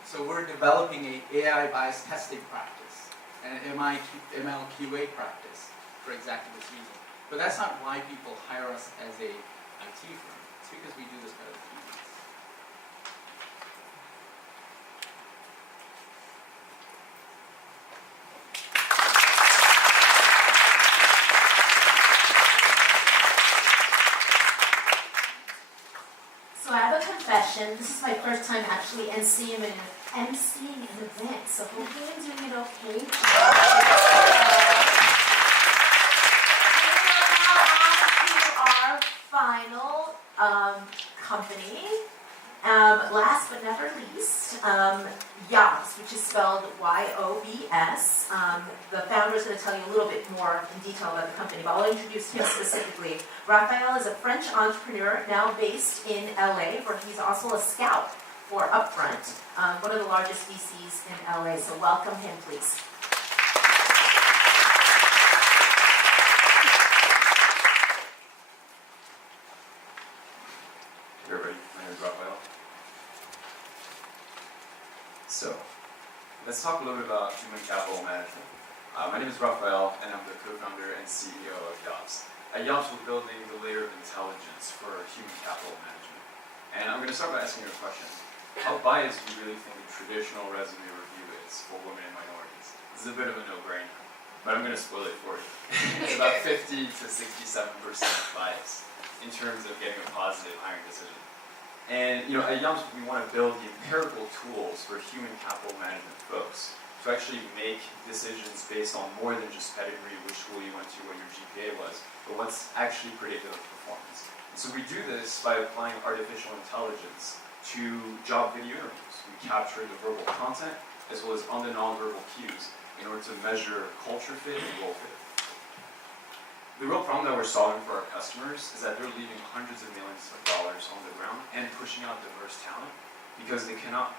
So we're developing a AI bias testing practice and an ML QA practice for exactly this reason. But that's not why people hire us as a IT firm. It's because we do this better than humans. So I have a confession. This is my first time actually emceeing an event, so hopefully I'm doing it okay. We're now on to our final company. Last but never least, Yobs, which is spelled Y-O-B-S. The founder is going to tell you a little bit more in detail about the company, but I'll introduce him specifically. Raphael is a French entrepreneur now based in LA, where he's also a scout for Upfront, one of the largest VCs in LA. So welcome him, please. Hey everybody, my name is Raphael. So, let's talk a little bit about human capital management. My name is Raphael, and I'm the co-founder and CEO of Yobs. At Yobs, we're building the layer of intelligence for human capital management. And I'm going to start by asking you a question. How biased do you really think a traditional resume review is for women and minorities? This is a bit of a no-brainer, but I'm going to spoil it for you. It's about 50 to 67% bias in terms of getting a positive hiring decision. And at Yobs, we want to build the empirical tools for human capital management folks to actually make decisions based on more than just pedigree, which school you went to, what your GPA was, but what's actually predictive of performance. And so we do this by applying artificial intelligence to job video interviews. We capture the verbal content as well as on the nonverbal cues in order to measure culture fit and role fit. The real problem that we're solving for our customers is that they're leaving hundreds of millions of dollars on the ground and pushing out diverse talent because they cannot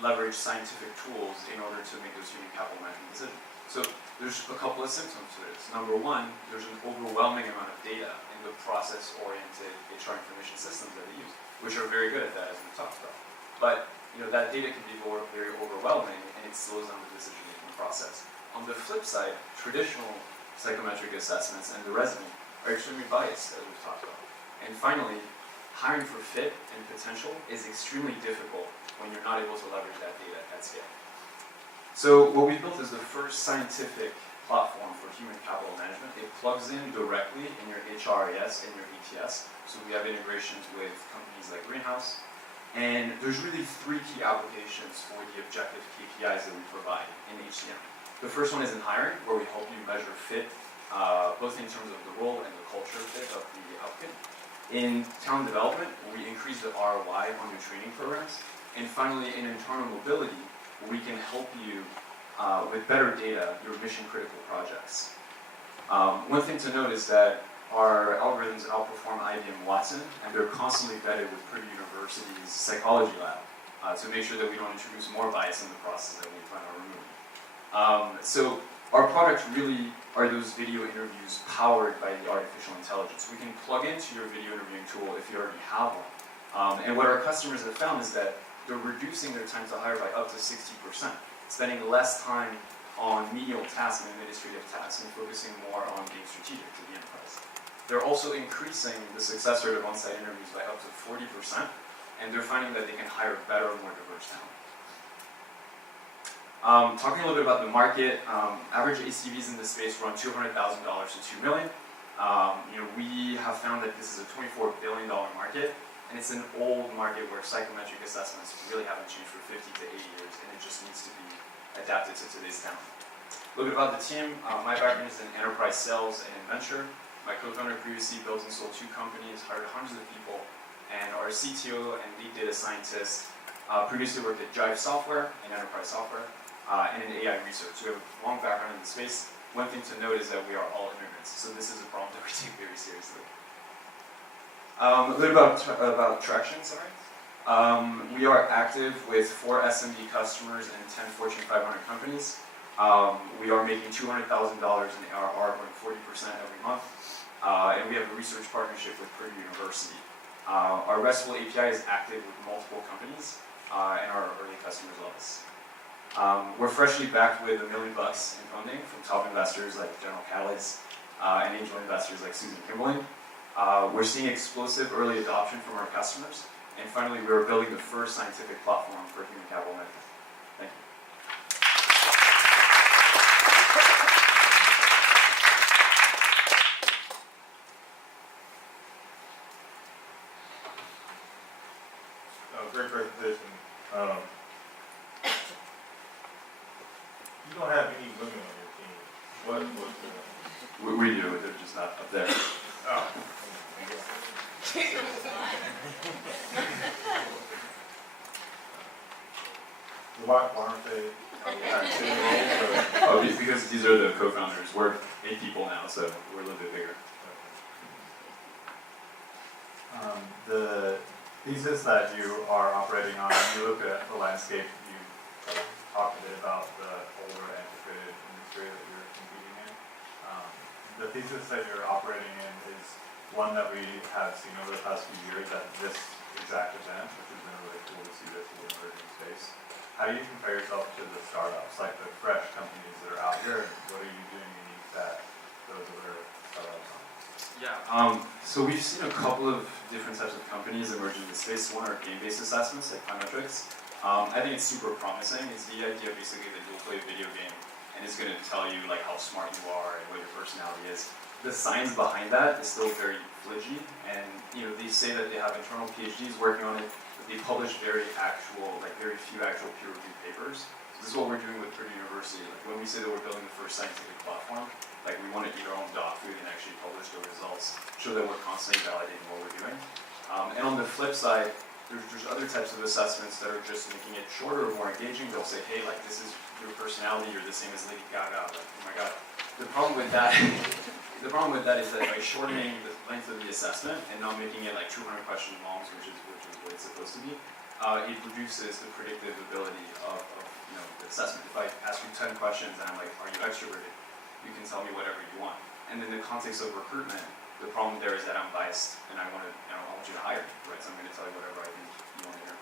leverage scientific tools in order to make those human capital management decisions. So there's a couple of symptoms to this. Number one, there's an overwhelming amount of data in the process-oriented HR information systems that they use, which are very good at that, as we've talked about. But that data can be very overwhelming, and it slows down the decision-making process. On the flip side, traditional psychometric assessments and the resume are extremely biased, as we've talked about. And finally, hiring for fit and potential is extremely difficult when you're not able to leverage that data at scale. So what we built is the first scientific platform for human capital management. It plugs in directly in your HRIS and your ETS. So we have integrations with companies like Greenhouse. And there's really three key applications for the objective KPIs that we provide in HCM. The first one is in hiring, where we help you measure fit, both in terms of the role and the culture fit of the applicant. In talent development, we increase the ROI on your training programs. And finally, in internal mobility, we can help you with better data, your mission-critical projects. One thing to note is that our algorithms outperform IBM Watson, and they're constantly vetted with Purdue University's psychology lab to make sure that we don't introduce more bias in the process that we plan on removing. So our products really are those video interviews powered by the artificial intelligence. We can plug into your video interviewing tool if you already have one. And what our customers have found is that they're reducing their time to hire by up to 60%, spending less time on menial tasks and administrative tasks and focusing more on being strategic to the enterprise. They're also increasing the success rate of on-site interviews by up to 40%, and they're finding that they can hire better, more diverse talent. Talking a little bit about the market, average ACVs in this space run $200,000 to $2 million. We have found that this is a $24 billion market, and it's an old market where psychometric assessments really haven't changed for 50 to 80 years, and it just needs to be adapted to today's talent. A little bit about the team. My background is in enterprise sales and in venture. My co-founder previously built and sold 2 companies, hired hundreds of people, and our CTO and lead data scientist previously worked at Jive Software and enterprise software, and in AI research. So we have a long background in the space. One thing to note is that we are all immigrants, so this is a problem that we take very seriously. A little about traction, sorry. We are active with 4 SMB customers and 10 Fortune 500 companies. We are making $200,000 in ARR, growing 40% every month. And we have a research partnership with Purdue University. Our RESTful API is active with multiple companies. and our early customers love us. We're freshly backed with $1 million in funding from top investors like General Catalyst and angel investors like Susan Kimberlin. We're seeing explosive early adoption from our customers. And finally, we're building the first scientific platform for human capital management. Thank you. Great presentation. You don't have any women on your team. We do, they're just not up there. Oh. Why aren't they? Oh, because these are the co-founders. We're 8 people now, so we're a little bit bigger. The thesis that you are operating on, you look at the landscape, you talked a bit about the older, antiquated industry that you're competing in. The thesis that you're operating in is one that we have seen over the past few years at this exact event, which has been really cool to see this little emerging space. How do you compare yourself to the startups, like the fresh companies that are out here, and what are you doing unique that those other startups aren't? Yeah, so we've seen a couple of different types of companies emerge in this space. One are game-based assessments, like Pymetrics. I think it's super promising. It's the idea basically that you'll play a video game and it's going to tell you like how smart you are and what your personality is. The science behind that is still very fledgy, and they say that they have internal PhDs working on it, but they publish very few actual peer-reviewed papers. So this is what we're doing with Purdue University. Like when we say that we're building the first scientific platform, like we want to eat our own dog food and actually publish the results, show that we're constantly validating what we're doing. And on the flip side, there's other types of assessments that are just making it shorter, more engaging. They'll say, hey, like this is your personality, you're the same as Lady Gaga. Like, oh my god. The problem with that is that by shortening the length of the assessment and not making it like 200 question longs, which is what it's supposed to be, it reduces the predictive ability of the assessment. If I ask you 10 questions and I'm like, are you extroverted? You can tell me whatever you want. And in the context of recruitment, the problem there is that I'm biased and I want you to hire me, right? So I'm going to tell you whatever I think you want to hear.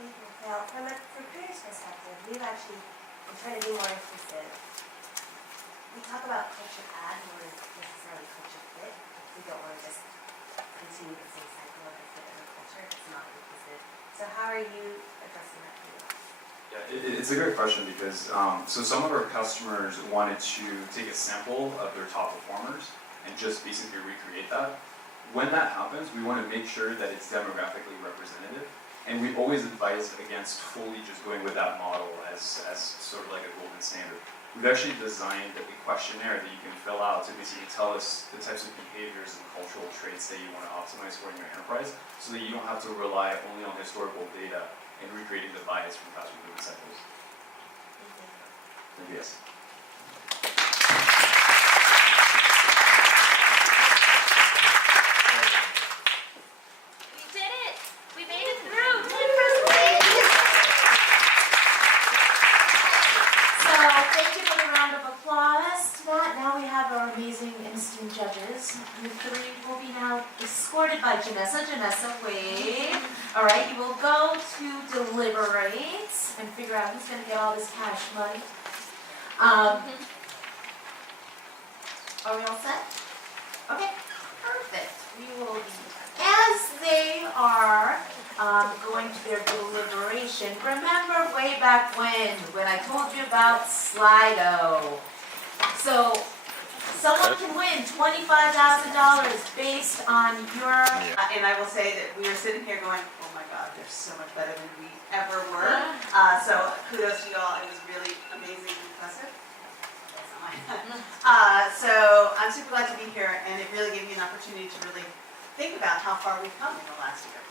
Thank you. Well, from a recruiter's perspective, we've actually been trying to be more inclusive. We talk about culture add more than necessarily culture fit. We don't want to just continue the same cycle of the fit and the culture if it's not inclusive. So how are you addressing that for you? Yeah, it's a great question because so some of our customers wanted to take a sample of their top performers and just basically recreate that. When that happens, we want to make sure that it's demographically representative, and we always advise against fully just going with that model as sort of like a golden standard. We've actually designed a questionnaire that you can fill out to basically tell us the types of behaviors and cultural traits that you want to optimize for in your enterprise, so that you don't have to rely only on historical data and recreating the bias from past recruitment cycles. Thank you. Yes. We did it! We made it through! So, thank you for the round of applause to that. Now we have our amazing and esteemed judges. You three will be now escorted by Janessa. Janessa, wave. All right, you will go to deliberate and figure out who's going to get all this cash money. Are we all set? Okay, perfect. We will be, as they are going to their deliberation, remember way back when I told you about Slido. So, someone can win $25,000 based on your... And I will say that we are sitting here going, oh my God, they're so much better than we ever were. So kudos to you all. It was really amazing and impressive. So I'm super glad to be here, and it really gave me an opportunity to really think about how far we've come in the last year.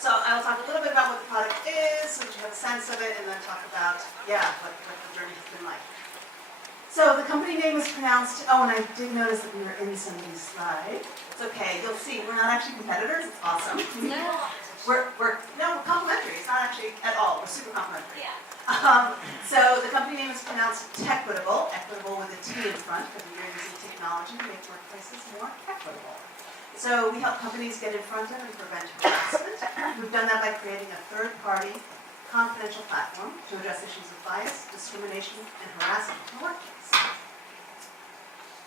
So I will talk a little bit about what the product is, so that you have a sense of it, and then talk about, what the journey has been like. So the company name is pronounced, and I did notice that we were in somebody's slide. It's okay, you'll see, we're not actually competitors, it's awesome. We're complimentary, it's not actually at all, we're super complimentary. Yeah. So the company name is pronounced equitable with a T in front, because we are using technology to make workplaces more equitable. So we help companies get in front of and prevent harassment. We've done that by creating a third-party confidential platform to address issues of bias, discrimination, and harassment in the workplace.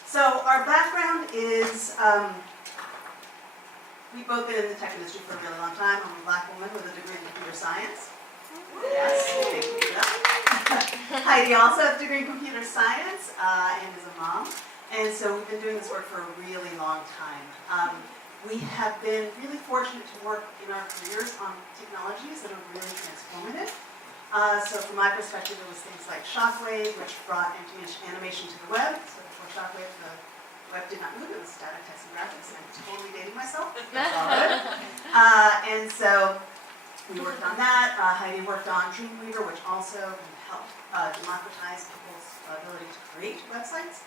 So our background is, we've both been in the tech industry for a really long time. I'm a black woman with a degree in computer science. Yes, thank you. Heidi also has a degree in computer science and is a mom. And so we've been doing this work for a really long time. We have been really fortunate to work in our careers on technologies that are really transformative. So from my perspective, it was things like Shockwave, which brought animation to the web. So before Shockwave, the web did not move. It was static text and graphics, and I'm totally dating myself. That's all good. And so we worked on that. Heidi worked on Dreamweaver, which also helped democratize people's ability to create websites.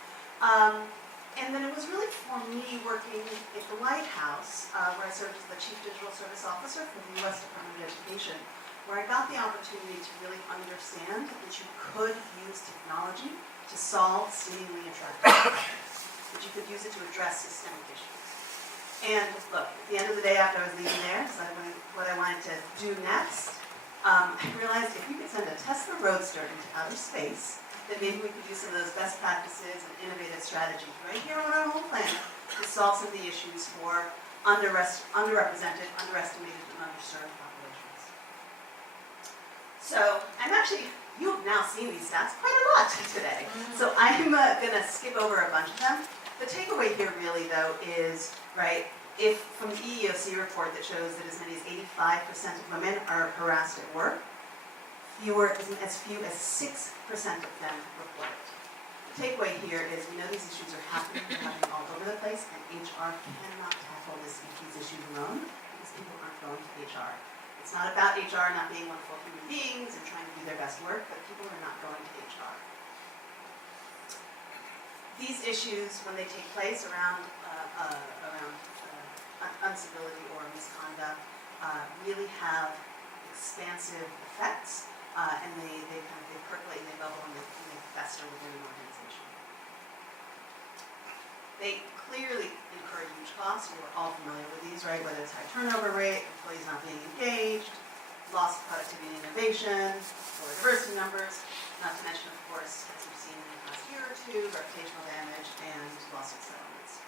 And then it was really for me working at the White House, where I served as the Chief Digital Service Officer for the U.S. Department of Education, where I got the opportunity to really understand that you could use technology to solve seemingly intractable problems, that you could use it to address systemic issues. And look, at the end of the day, after I was leaving there, deciding what I wanted to do next, I realized if you could send a Tesla Roadster into outer space, that maybe we could use some of those best practices and innovative strategies right here on our home planet to solve some of the issues for underrepresented, underestimated, and underserved populations. So I'm actually, you have now seen these stats quite a lot today. So I'm going to skip over a bunch of them. The takeaway here really, though, is, right, if from the EEOC report that shows that as many as 85% of women are harassed at work, as few as 6% of them report it. The takeaway here is we know these issues are happening all over the place, and HR cannot tackle these issues alone because people aren't going to HR. It's not about HR not being wonderful human beings and trying to do their best work, but people are not going to HR. These issues, when they take place around uncivility or misconduct, really have expansive effects. And they percolate and they bubble and they fester within an organization. They clearly incur huge costs. We're all familiar with these, right? Whether it's high turnover rate, employees not being engaged, loss of productivity and innovation, lower diversity numbers, not to mention, of course, as we've seen in the past year or two, reputational damage and lawsuit settlements.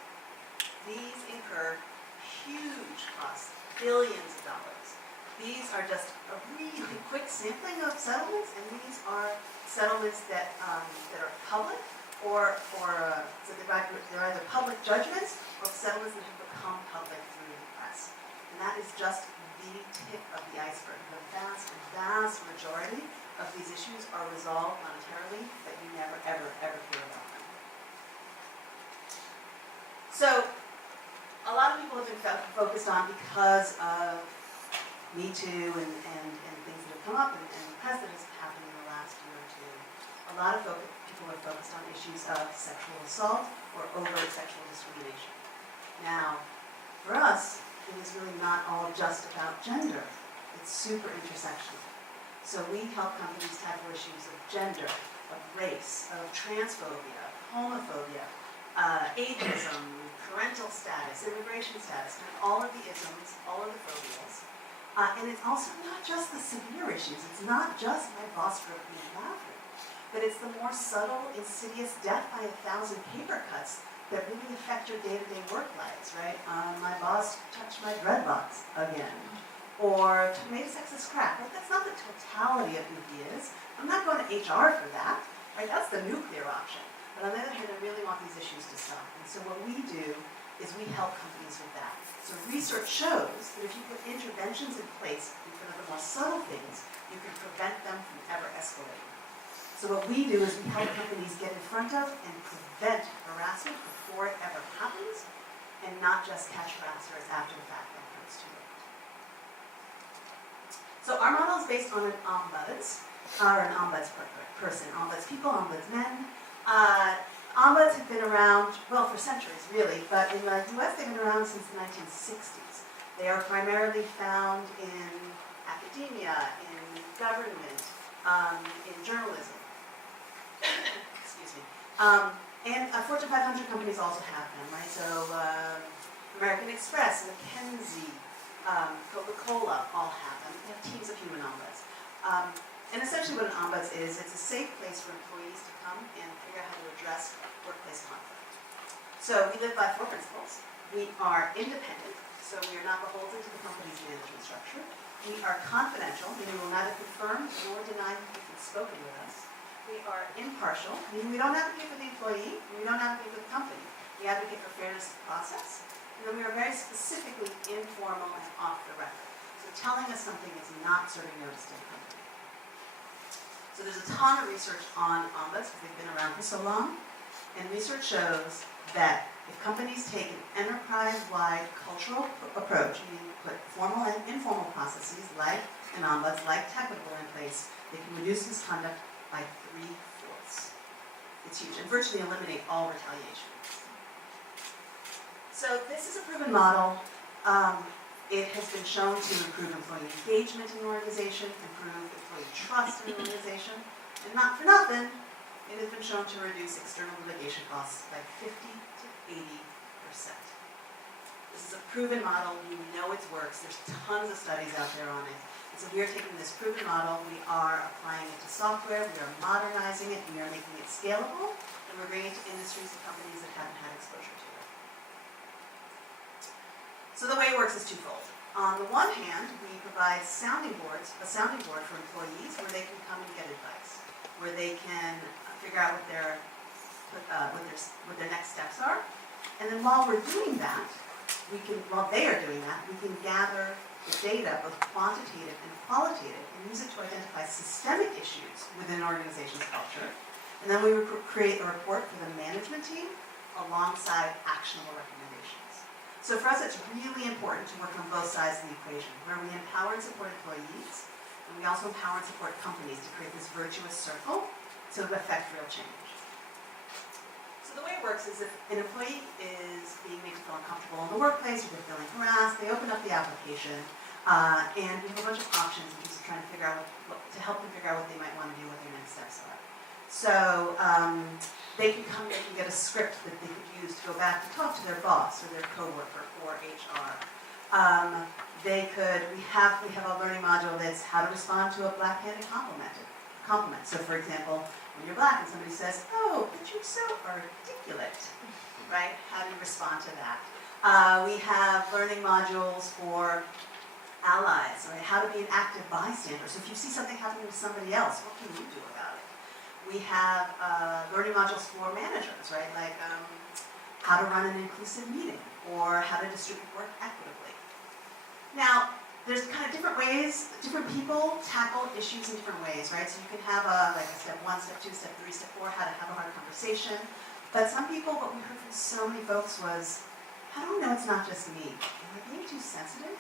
These incur huge costs, billions of dollars. These are just a really quick sampling of settlements, and these are settlements that are public, so they're either public judgments or settlements that have become public through the press. And that is just the tip of the iceberg. The vast, vast majority of these issues are resolved monetarily, but you never, ever, ever hear about them. So, a lot of people have been focused on because of Me Too and things that have come up and the press that has happened in the last year or two. A lot of people are focused on issues of sexual assault or overt sexual discrimination. Now, for us, it is really not all just about gender. It's super intersectional. So we help companies tackle issues of gender, of race, of transphobia, homophobia, ageism, parental status, immigration status, and all of the isms, all of the phobias. And it's also not just the severe issues. It's not just my boss broke me laughing, but it's the more subtle, insidious death by 1,000 paper cuts that really affect your day-to-day work lives, right? My boss touched my dreadlocks again, or made sexist crap. Like, that's not the totality of who he is. I'm not going to HR for that, right? That's the nuclear option. But on the other hand, I really want these issues to stop. And so what we do is we help companies with that. So research shows that if you put interventions in place for the more subtle things, you can prevent them from ever escalating. So what we do is we help companies get in front of and prevent harassment before it ever happens, and not just catch harassers after the fact when it comes too late. So our model is based on an ombuds, or an ombuds person, ombuds people, ombuds men. Ombuds have been around, well, for centuries, really, but in the US they've been around since the 1960s. They are primarily found in academia, in government, in journalism. Excuse me. And Fortune 500 companies also have them, right? So American Express, McKinsey, Coca-Cola all have them. They have teams of human ombuds. And essentially what an ombuds is, it's a safe place for employees to come and figure out how to address workplace conflict. So we live by 4 principles. We are independent, so we are not beholden to the company's management structure. We are confidential, meaning we will neither confirm nor deny the people spoken with us. We are impartial, meaning we don't advocate for the employee, and we don't advocate for the company. We advocate for fairness of process. And then we are very specifically informal and off the record. So telling us something is not serving notice to the company. So there's a ton of research on ombuds because they've been around for so long. And research shows that if companies take an enterprise-wide cultural approach, meaning put formal and informal processes like an ombuds, like equitable in place, they can reduce misconduct by 3/4. It's huge, and virtually eliminate all retaliation. So this is a proven model. It has been shown to improve employee engagement in the organization, improve employee trust in the organization, and not for nothing, it has been shown to reduce external litigation costs by 50 to 80%. This is a proven model. We know it works. There's tons of studies out there on it. And so we are taking this proven model, we are applying it to software, we are modernizing it, we are making it scalable, and we're bringing it to industries and companies that haven't had exposure to it. So the way it works is twofold. On the one hand, we provide a sounding board for employees where they can come and get advice, where they can figure out what their next steps are. And then while we're doing that, while they are doing that, we can gather the data, both quantitative and qualitative, and use it to identify systemic issues within an organization's culture. And then we create a report for the management team alongside actionable recommendations. So for us, it's really important to work on both sides of the equation, where we empower and support employees, and we also empower and support companies to create this virtuous circle to affect real change. So the way it works is if an employee is being made to feel uncomfortable in the workplace, or they're feeling harassed, they open up the application, and we have a bunch of options in terms of trying to figure out to help them figure out what they might want to do, what their next steps are. So they can come, they can get a script that they could use to go back and talk to their boss or their coworker or HR. We have a learning module that's how to respond to a backhanded compliment. So for example, when you're black and somebody says, "Oh, but you're so articulate," right? How do you respond to that? We have learning modules for allies, right? How to be an active bystander. So if you see something happening to somebody else, what can you do about it? We have learning modules for managers, right? Like how to run an inclusive meeting or how to distribute work equitably. Now, there's kind of different ways, different people tackle issues in different ways, right? So you can have like a step 1, step 2, step 3, step 4, how to have a hard conversation. But some people, what we heard from so many folks was, how do I know it's not just me? Am I being too sensitive?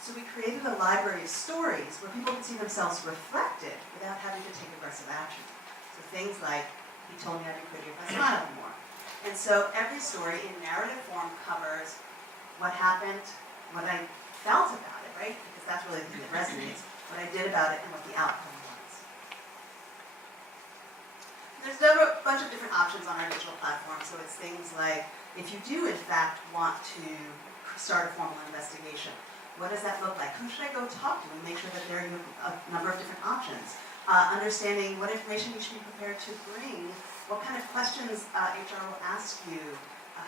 So we created a library of stories where people could see themselves reflected without having to take aggressive action. So things like, he told me I'd be prettier if I smiled more. And so every story in narrative form covers what happened, what I felt about it, right? Because that's really the thing that resonates, what I did about it and what the outcome was. There's a bunch of different options on our digital platform. So it's things like, if you do in fact want to start a formal investigation, what does that look like? Who should I go talk to and make sure that there are a number of different options? Understanding what information you should be prepared to bring, what kind of questions HR will ask you,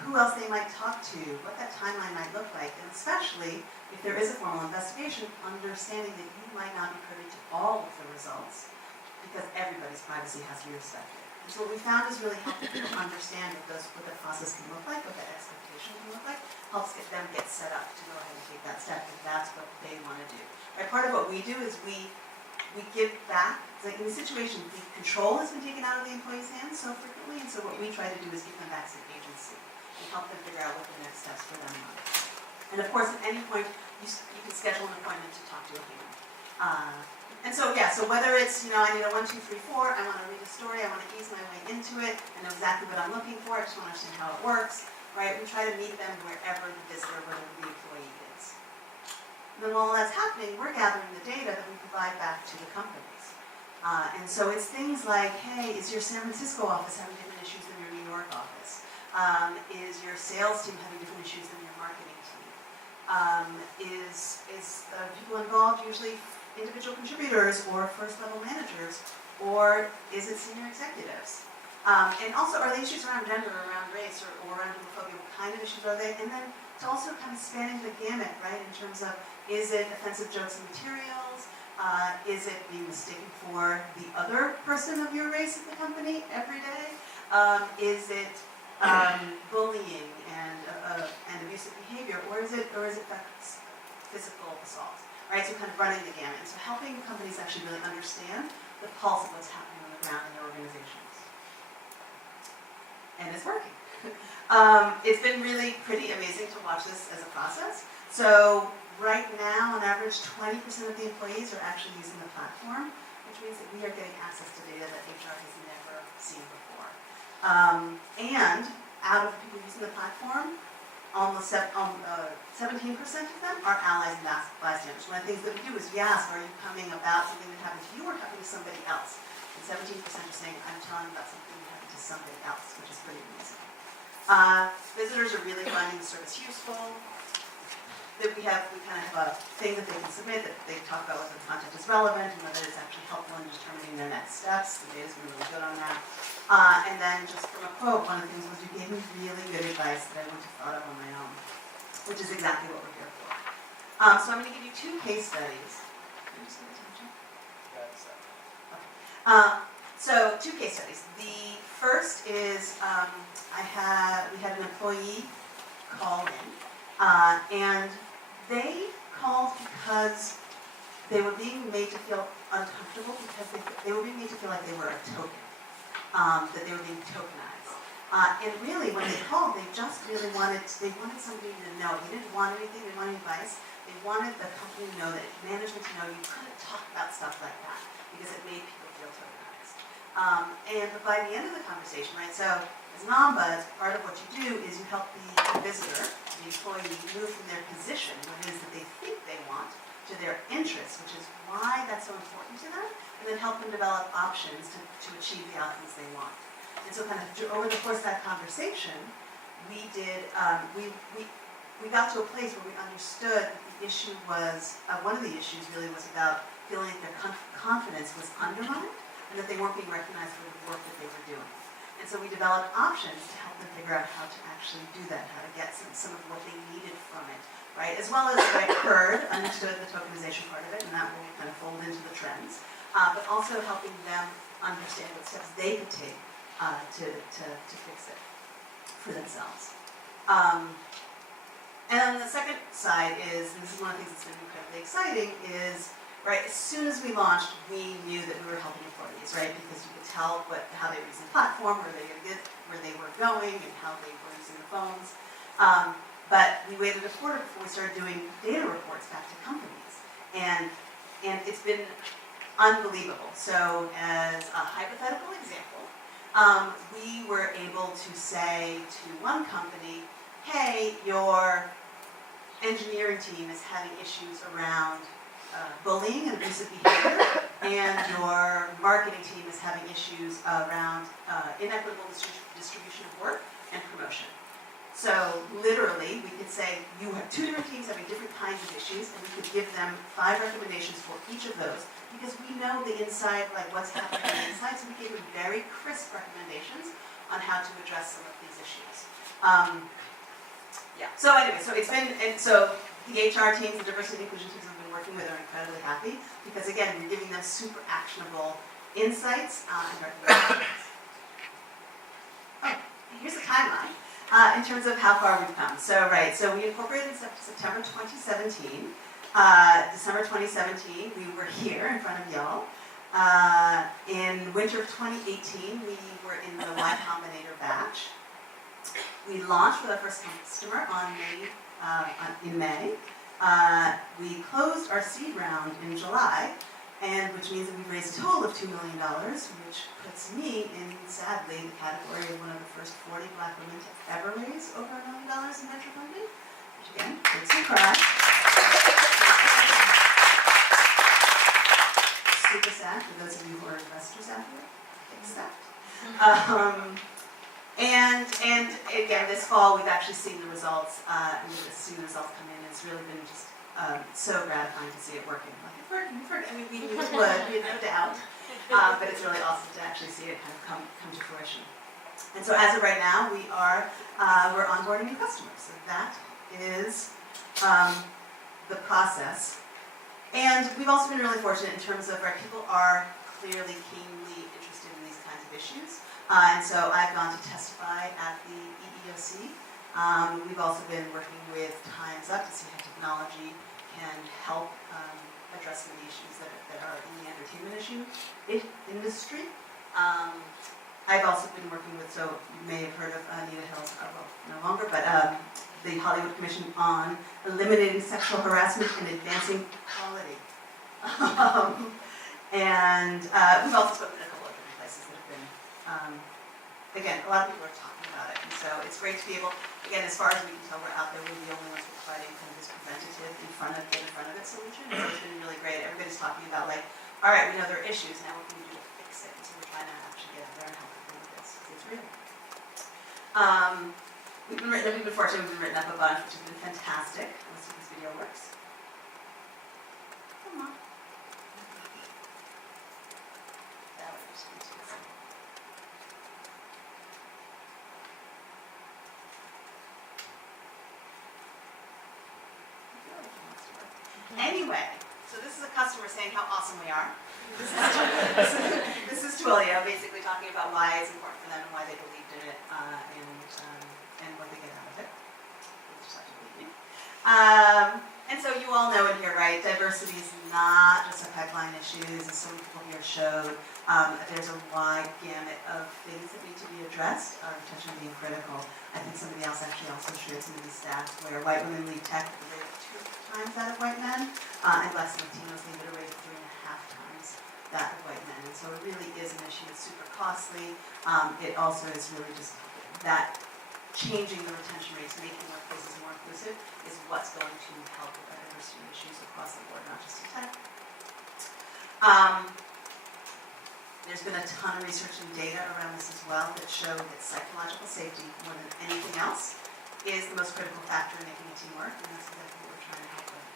who else they might talk to, what that timeline might look like, and especially if there is a formal investigation, understanding that you might not be privy to all of the results because everybody's privacy has to be respected. And so what we found is really helping people understand what the process can look like, what that expectation can look like, helps them get set up to go ahead and take that step if that's what they want to do. Right, part of what we do is we give back. It's like in the situation, the control has been taken out of the employee's hands so frequently, and so what we try to do is give them back some agency and help them figure out what the next steps for them are. And of course, at any point, you can schedule an appointment to talk to a human. And so, yeah, so whether it's, I need a 1, 2, 3, 4, I want to read a story, I want to ease my way into it, I know exactly what I'm looking for, I just want to understand how it works, right? We try to meet them wherever the visitor, wherever the employee is. And then while that's happening, we're gathering the data that we provide back to the companies. And so it's things like, hey, is your San Francisco office having different issues than your New York office? Is your sales team having different issues than your marketing team? Is people involved usually individual contributors or first level managers, or is it senior executives? And also, are the issues around gender, or around race, or around homophobia? What kind of issues are they? And then to also kind of spanning the gamut, right, in terms of, is it offensive jokes and materials? Is it being mistaken for the other person of your race at the company every day? Is it bullying and abusive behavior, or is it physical assault? Right, so kind of running the gamut. So helping companies actually really understand the pulse of what's happening on the ground in their organizations. And it's working. It's been really pretty amazing to watch this as a process. So right now, on average, 20% of the employees are actually using the platform, which means that we are getting access to data that HR has never seen before. And out of the people using the platform, almost 17% of them are allies and bystanders. One of the things that we do is we ask, are you coming about something that happened to you or happened to somebody else? And 17% are saying, I'm telling about something that happened to somebody else, which is pretty amazing. Visitors are really finding the service useful. That we kind of have a thing that they can submit that they talk about whether the content is relevant and whether it's actually helpful in determining their next steps. The data's been really good on that. And then just from a quote, one of the things was you gave me really good advice that I wouldn't have thought of on my own, which is exactly what we're here for. So I'm going to give you two case studies. Can you just pay attention? Okay. So two case studies. The first is we had an employee call in, and they called because they were being made to feel uncomfortable because they were being made to feel like they were a token, that they were being tokenized. And really, when they called, they just really wanted somebody to know. They didn't want anything, they didn't want any advice. They wanted the company to know, that management to know you couldn't talk about stuff like that because it made people feel tokenized. And by the end of the conversation, right, so as an ombuds, part of what you do is you help the visitor, the employee, move from their position, what it is that they think they want, to their interests, which is why that's so important to them, and then help them develop options to achieve the outcomes they want. And so kind of over the course of that conversation, we got to a place where we understood that the issue was, one of the issues really was about feeling like their confidence was undermined, and that they weren't being recognized for the work that they were doing. And so we developed options to help them figure out how to actually do that, how to get some of what they needed from it, right? As well as understood the tokenization part of it, and that will kind of fold into the trends, but also helping them understand what steps they could take to fix it for themselves. And on the second side is, and this is one of the things that's been incredibly exciting, is right, as soon as we launched, we knew that we were helping employees, right? Because you could tell how they were using the platform, where they were going, and how they were using the phones. But we waited a quarter before we started doing data reports back to companies. And it's been unbelievable. So as a hypothetical example, we were able to say to one company, hey, your engineering team is having issues around bullying and abusive behavior, and your marketing team is having issues around inequitable distribution of work and promotion. So literally, we could say you have two different teams having different kinds of issues, and we could give them 5 recommendations for each of those, because we know the inside, like what's happening on the inside, so we gave them very crisp recommendations on how to address some of these issues. So anyway, so it's been, and so the HR teams, the diversity and inclusion teams we've been working with are incredibly happy, because again, we're giving them super actionable insights and recommendations. Oh, here's the timeline in terms of how far we've come. So so we incorporated in September 2017. December 2017, we were here in front of y'all. In winter of 2018, we were in the Y Combinator batch. We launched with our first customer in May. We closed our seed round in July, and which means that we've raised a total of $2 million, which puts me in, sadly, the category of one of the first 40 Black women to ever raise over $1 million in venture funding, which again, makes me cry. Super sad for those of you who are investors out here. Accept. And again, this fall, we've actually seen the results, and we've seen the results come in. It's really been just so gratifying to see it working. Like, it's working. I mean, we knew it would, we had no doubt. But it's really awesome to actually see it kind of come to fruition. And so as of right now, we're onboarding new customers. So that is the process. And we've also been really fortunate in terms of our people are clearly, keenly interested in these kinds of issues. And so I've gone to testify at the EEOC. We've also been working with Time's Up to see how technology can help address some of the issues that are in the entertainment industry. I've also been working with, so you may have heard of Anita Hill's, well, no longer, but the Hollywood Commission on Eliminating Sexual Harassment and Advancing Equality. And we've also spoken at a couple of different places that have been, again, a lot of people are talking about it. And so it's great to be able, again, as far as we can tell, we're out there, we're the only ones providing kind of this preventative in front of it solution. So it's been really great. Everybody's talking about like, all right, we know there are issues, now what can we do to fix it? And so we're trying to actually get out there and help people with this. It's real. We've been fortunate, we've been written up a bunch, which has been fantastic. Let's see if this video works. Come on. That would just be too simple. Anyway, so this is a customer saying how awesome we are. This is Twilio basically talking about why it's important for them and why they believed in it and what they get out of it. Just like to believe me. And so you all know in here, right? Diversity is not just a pipeline issue, as some people here showed. There's a wide gamut of things that need to be addressed, retention being critical. I think somebody else actually also shared some of these stats where white women lead tech at the rate of 2 times that of white men, and Blacks and Latinos lead at a rate of 3.5 times that of white men. And so it really is an issue. It's super costly. It also is really just that changing the retention rates, making workplaces more inclusive, is what's going to help with our diversity issues across the board, not just in tech. There's been a ton of research and data around this as well that show that psychological safety, more than anything else, is the most critical factor in making a team work, and that's exactly what we're trying to help with.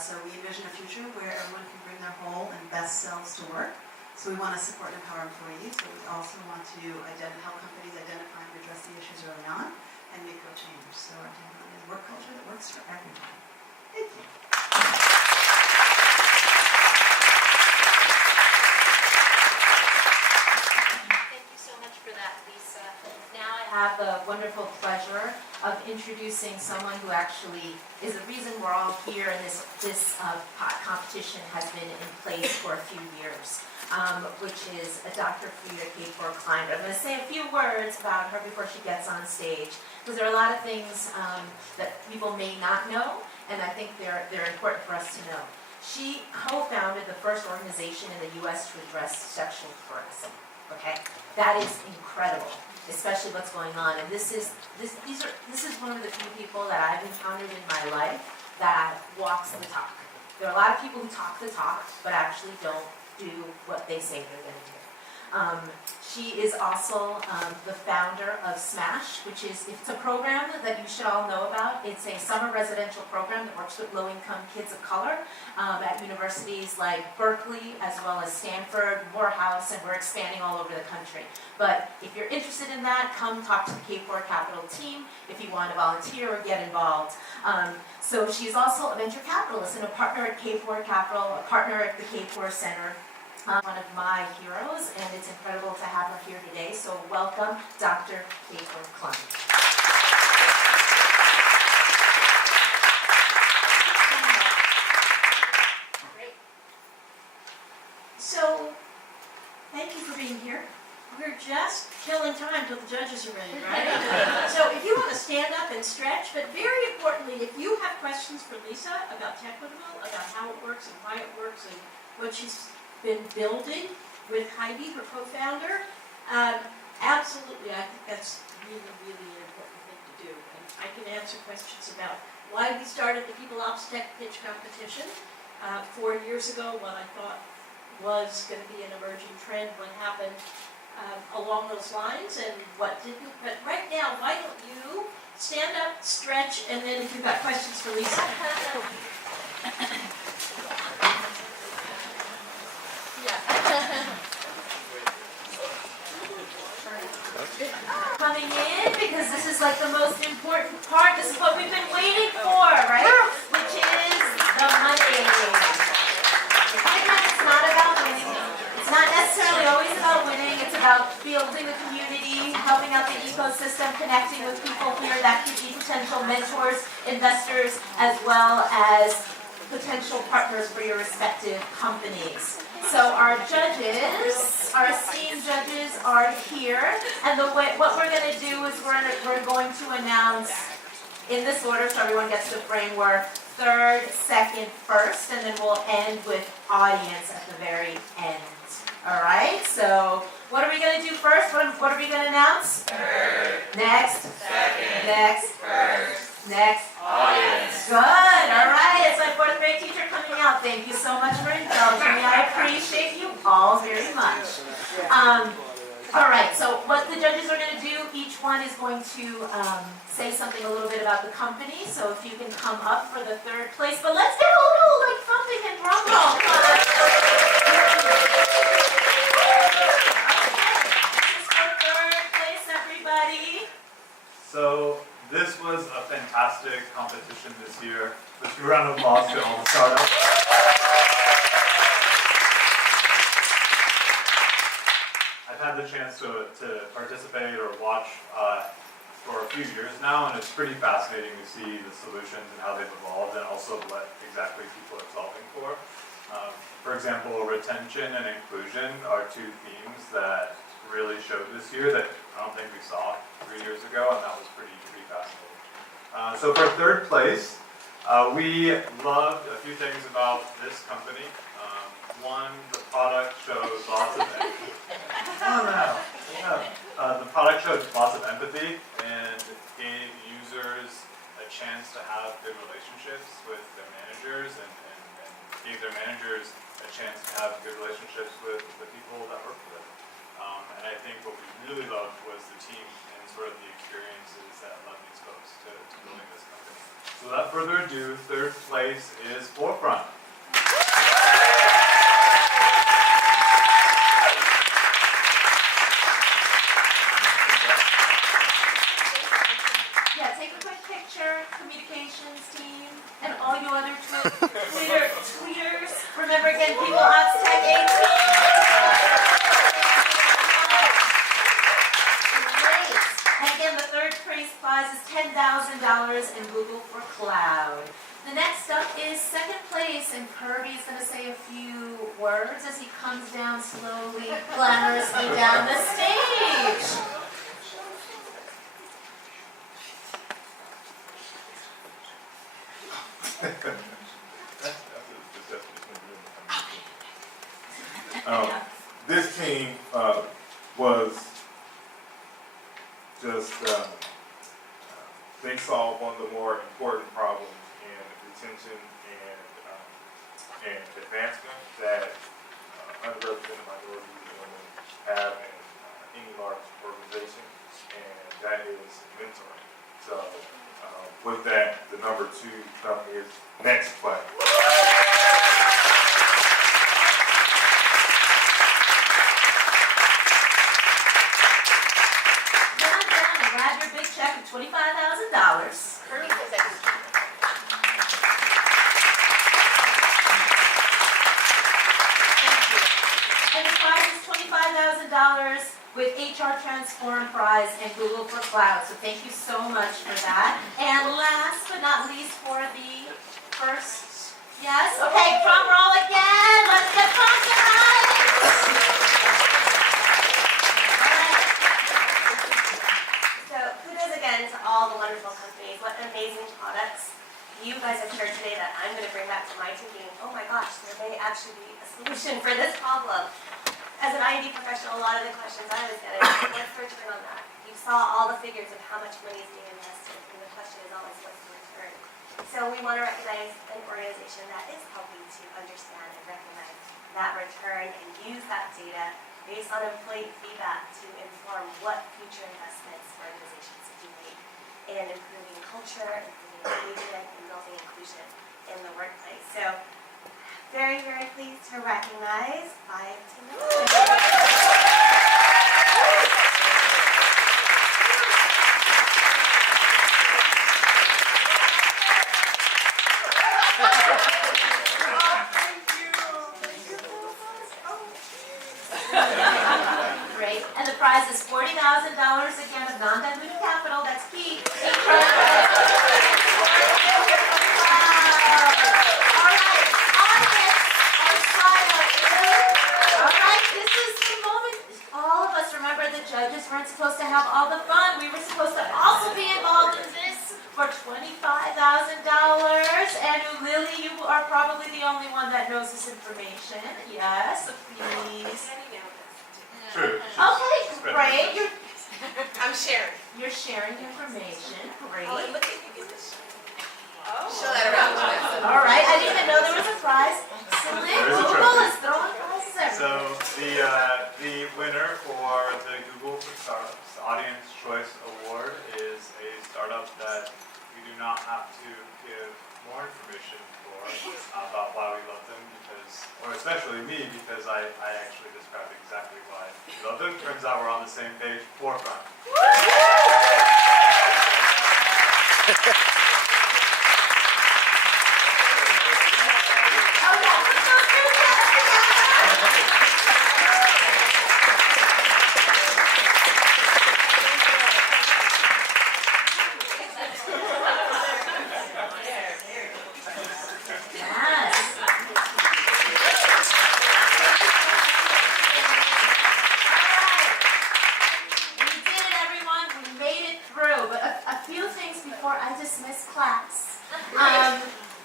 So we envision a future where everyone can bring their whole and best selves to work. So we want to support and empower employees, but we also want to help companies identify and address the issues early on and make real change. So our tagline is work culture that works for everyone. Thank you. Thank you so much for that, Lisa. Now I have the wonderful pleasure of introducing someone who actually is the reason we're all here, and this competition has been in place for a few years. Which is Dr. Frida Kapor. I'm going to say a few words about her before she gets on stage, because there are a lot of things that people may not know, and I think they're important for us to know. She co-founded the first organization in the U.S. to address sexual harassment. Okay, that is incredible, especially what's going on. And this is one of the few people that I've encountered in my life that walks the talk. There are a lot of people who talk the talk, but actually don't do what they say they're going to do. She is also the founder of SMASH, which is it's a program that you should all know about. It's a summer residential program that works with low-income kids of color at universities like Berkeley, as well as Stanford, Morehouse, and we're expanding all over the country. But if you're interested in that, come talk to the Kapor Capital team if you want to volunteer or get involved. So she's also a venture capitalist and a partner at Kapor Capital, a partner at the Kapor Center. One of my heroes, and it's incredible to have her here today. So welcome, Dr. Kapor Klein. Great. So, thank you for being here. We're just killing time till the judges are ready, right? So if you want to stand up and stretch, but very importantly, if you have questions for Lisa about equitable, about how it works and why it works and what she's been building with Heidi, her co-founder, absolutely, I think that's really, really an important thing to do. And I can answer questions about why we started the People Ops Tech Pitch Competition 4 years ago, what I thought was going to be an emerging trend, what happened, along those lines and what did you, but right now, why don't you stand up, stretch, and then if you've got questions for Lisa. Coming in because this is like the most important part. This is what we've been waiting for, right? Which is the money. And it's not about winning. It's not necessarily always about winning. It's about building the community, helping out the ecosystem, connecting with people here that could be potential mentors, investors, as well as potential partners for your respective companies. So our judges, our esteemed judges are here, and what we're going to do is we're going to announce in this order so everyone gets the framework, third, second, first, and then we'll end with audience at the very end. All right, so what are we going to do first? What are we going to announce? Third. Next. Second. Next. First. Next. Audience. Good. All right. It's my fourth grade teacher coming out. Thank you so much for indulging me. I appreciate you all very much. All right. So what the judges are going to do, each one is going to say something a little bit about the company. So if you can come up for the third place, but let's get a little like thumping and drum roll. So this was a fantastic competition this year. Let's give a round of applause to all the startups. I've had the chance to participate or watch for a few years now, and it's pretty fascinating to see the solutions and how they've evolved and also what exactly people are solving for. For example, retention and inclusion are two themes that really showed this year that I don't think we saw 3 years ago, and that was pretty fascinating. So for third place, we loved a few things about this company. One, the product showed lots of empathy. The product showed lots of empathy and gave users a chance to have good relationships with their managers and gave their managers a chance to have good relationships with the people that work for them. And I think what we really loved was the team and sort of the experiences that led these folks to building this company. So without further ado, third place is Forefront. Yeah, take a quick picture, communications team, and all you other tweeters. Remember again, people Tech 18. Again, the third prize is $10,000 in Google for Cloud. The next up is second place, and Kirby's going to say a few words as he comes down slowly, glamorously down the stage. This team was just, they solved one of the more important problems in retention and advancement that underrepresented minorities and women have in any large organization, and that is mentoring. So with that, the number 2 company is Next Play. Grab your big check of $25,000. And the prize is $25,000 with HR Transform prize and Google for Cloud. So thank you so much for that. And last but not least, for the first, yes, okay, drum roll again. Let's get pumped. Again to all the wonderful companies. What amazing products you guys have shared today that I'm going to bring back to my team being, oh my gosh, there may actually be a solution for this problem. As an I&D professional, a lot of the questions I was getting, what's the return on that? You saw all the figures of how much money is being invested, and the question is always, what's the return? So we want to recognize an organization that is helping to understand and recognize that return and use that data based on employee feedback to inform what future investments organizations do make in improving culture, improving engagement, and building inclusion in the workplace. So, very, very pleased to recognize 5 team members. Great, and the prize is $40,000 again of non-dilutive capital, that's key. All right, this is the moment. All of us remember the judges weren't supposed to have all the fun. We were supposed to also be involved in this for $25,000. And Lily, you are probably the only one that knows this information. Yes, so please. True. Okay, great. I'm sharing. You're sharing information. Great. Oh, and look at you get this. Oh. Show that around. All right, I didn't even know there was a prize. Slim There is a Google trophy. is throwing prizes everywhere. So the winner for the Google for Startups Audience Choice Award is a startup that we do not have to give more information for about why we love them, because, or especially me, because I actually described exactly why we love them. Turns out we're on the same page, forefront.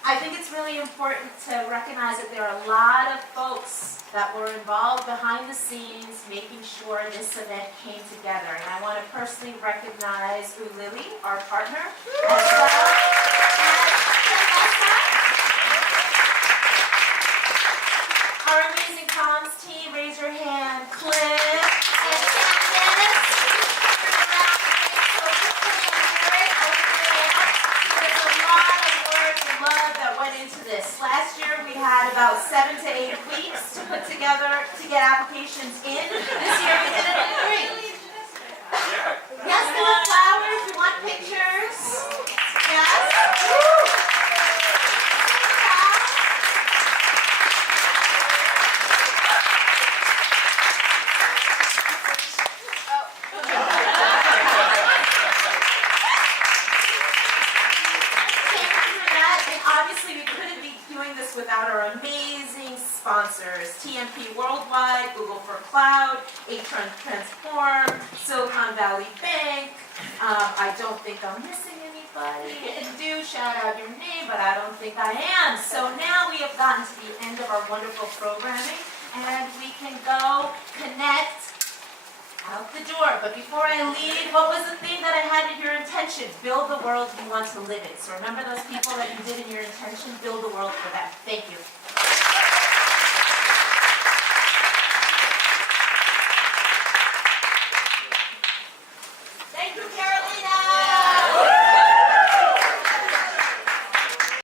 I think it's really important to recognize that there are a lot of folks that were involved behind the scenes making sure this event came together. And I want to personally recognize Lily, our partner, as well as our amazing comms team. Raise your hand. Cliff and Candace. This. Last year we had about 7 to 8 weeks to put together to get applications in. This year we did it in 3. Yes, we want flowers, we want pictures. Yes. Obviously, we couldn't be doing this without our amazing sponsors, TMP Worldwide, Google for Cloud, Atron Transform, Silicon Valley Bank. I don't think I'm missing anybody. If you do, shout out your name, but I don't think I am. So now we have gotten to the end of our wonderful programming, and we can go connect out the door. But before I leave, what was the thing that I had in your intention? Build the world you want to live in. So remember those people that you did in your intention? Build the world for them. Thank you.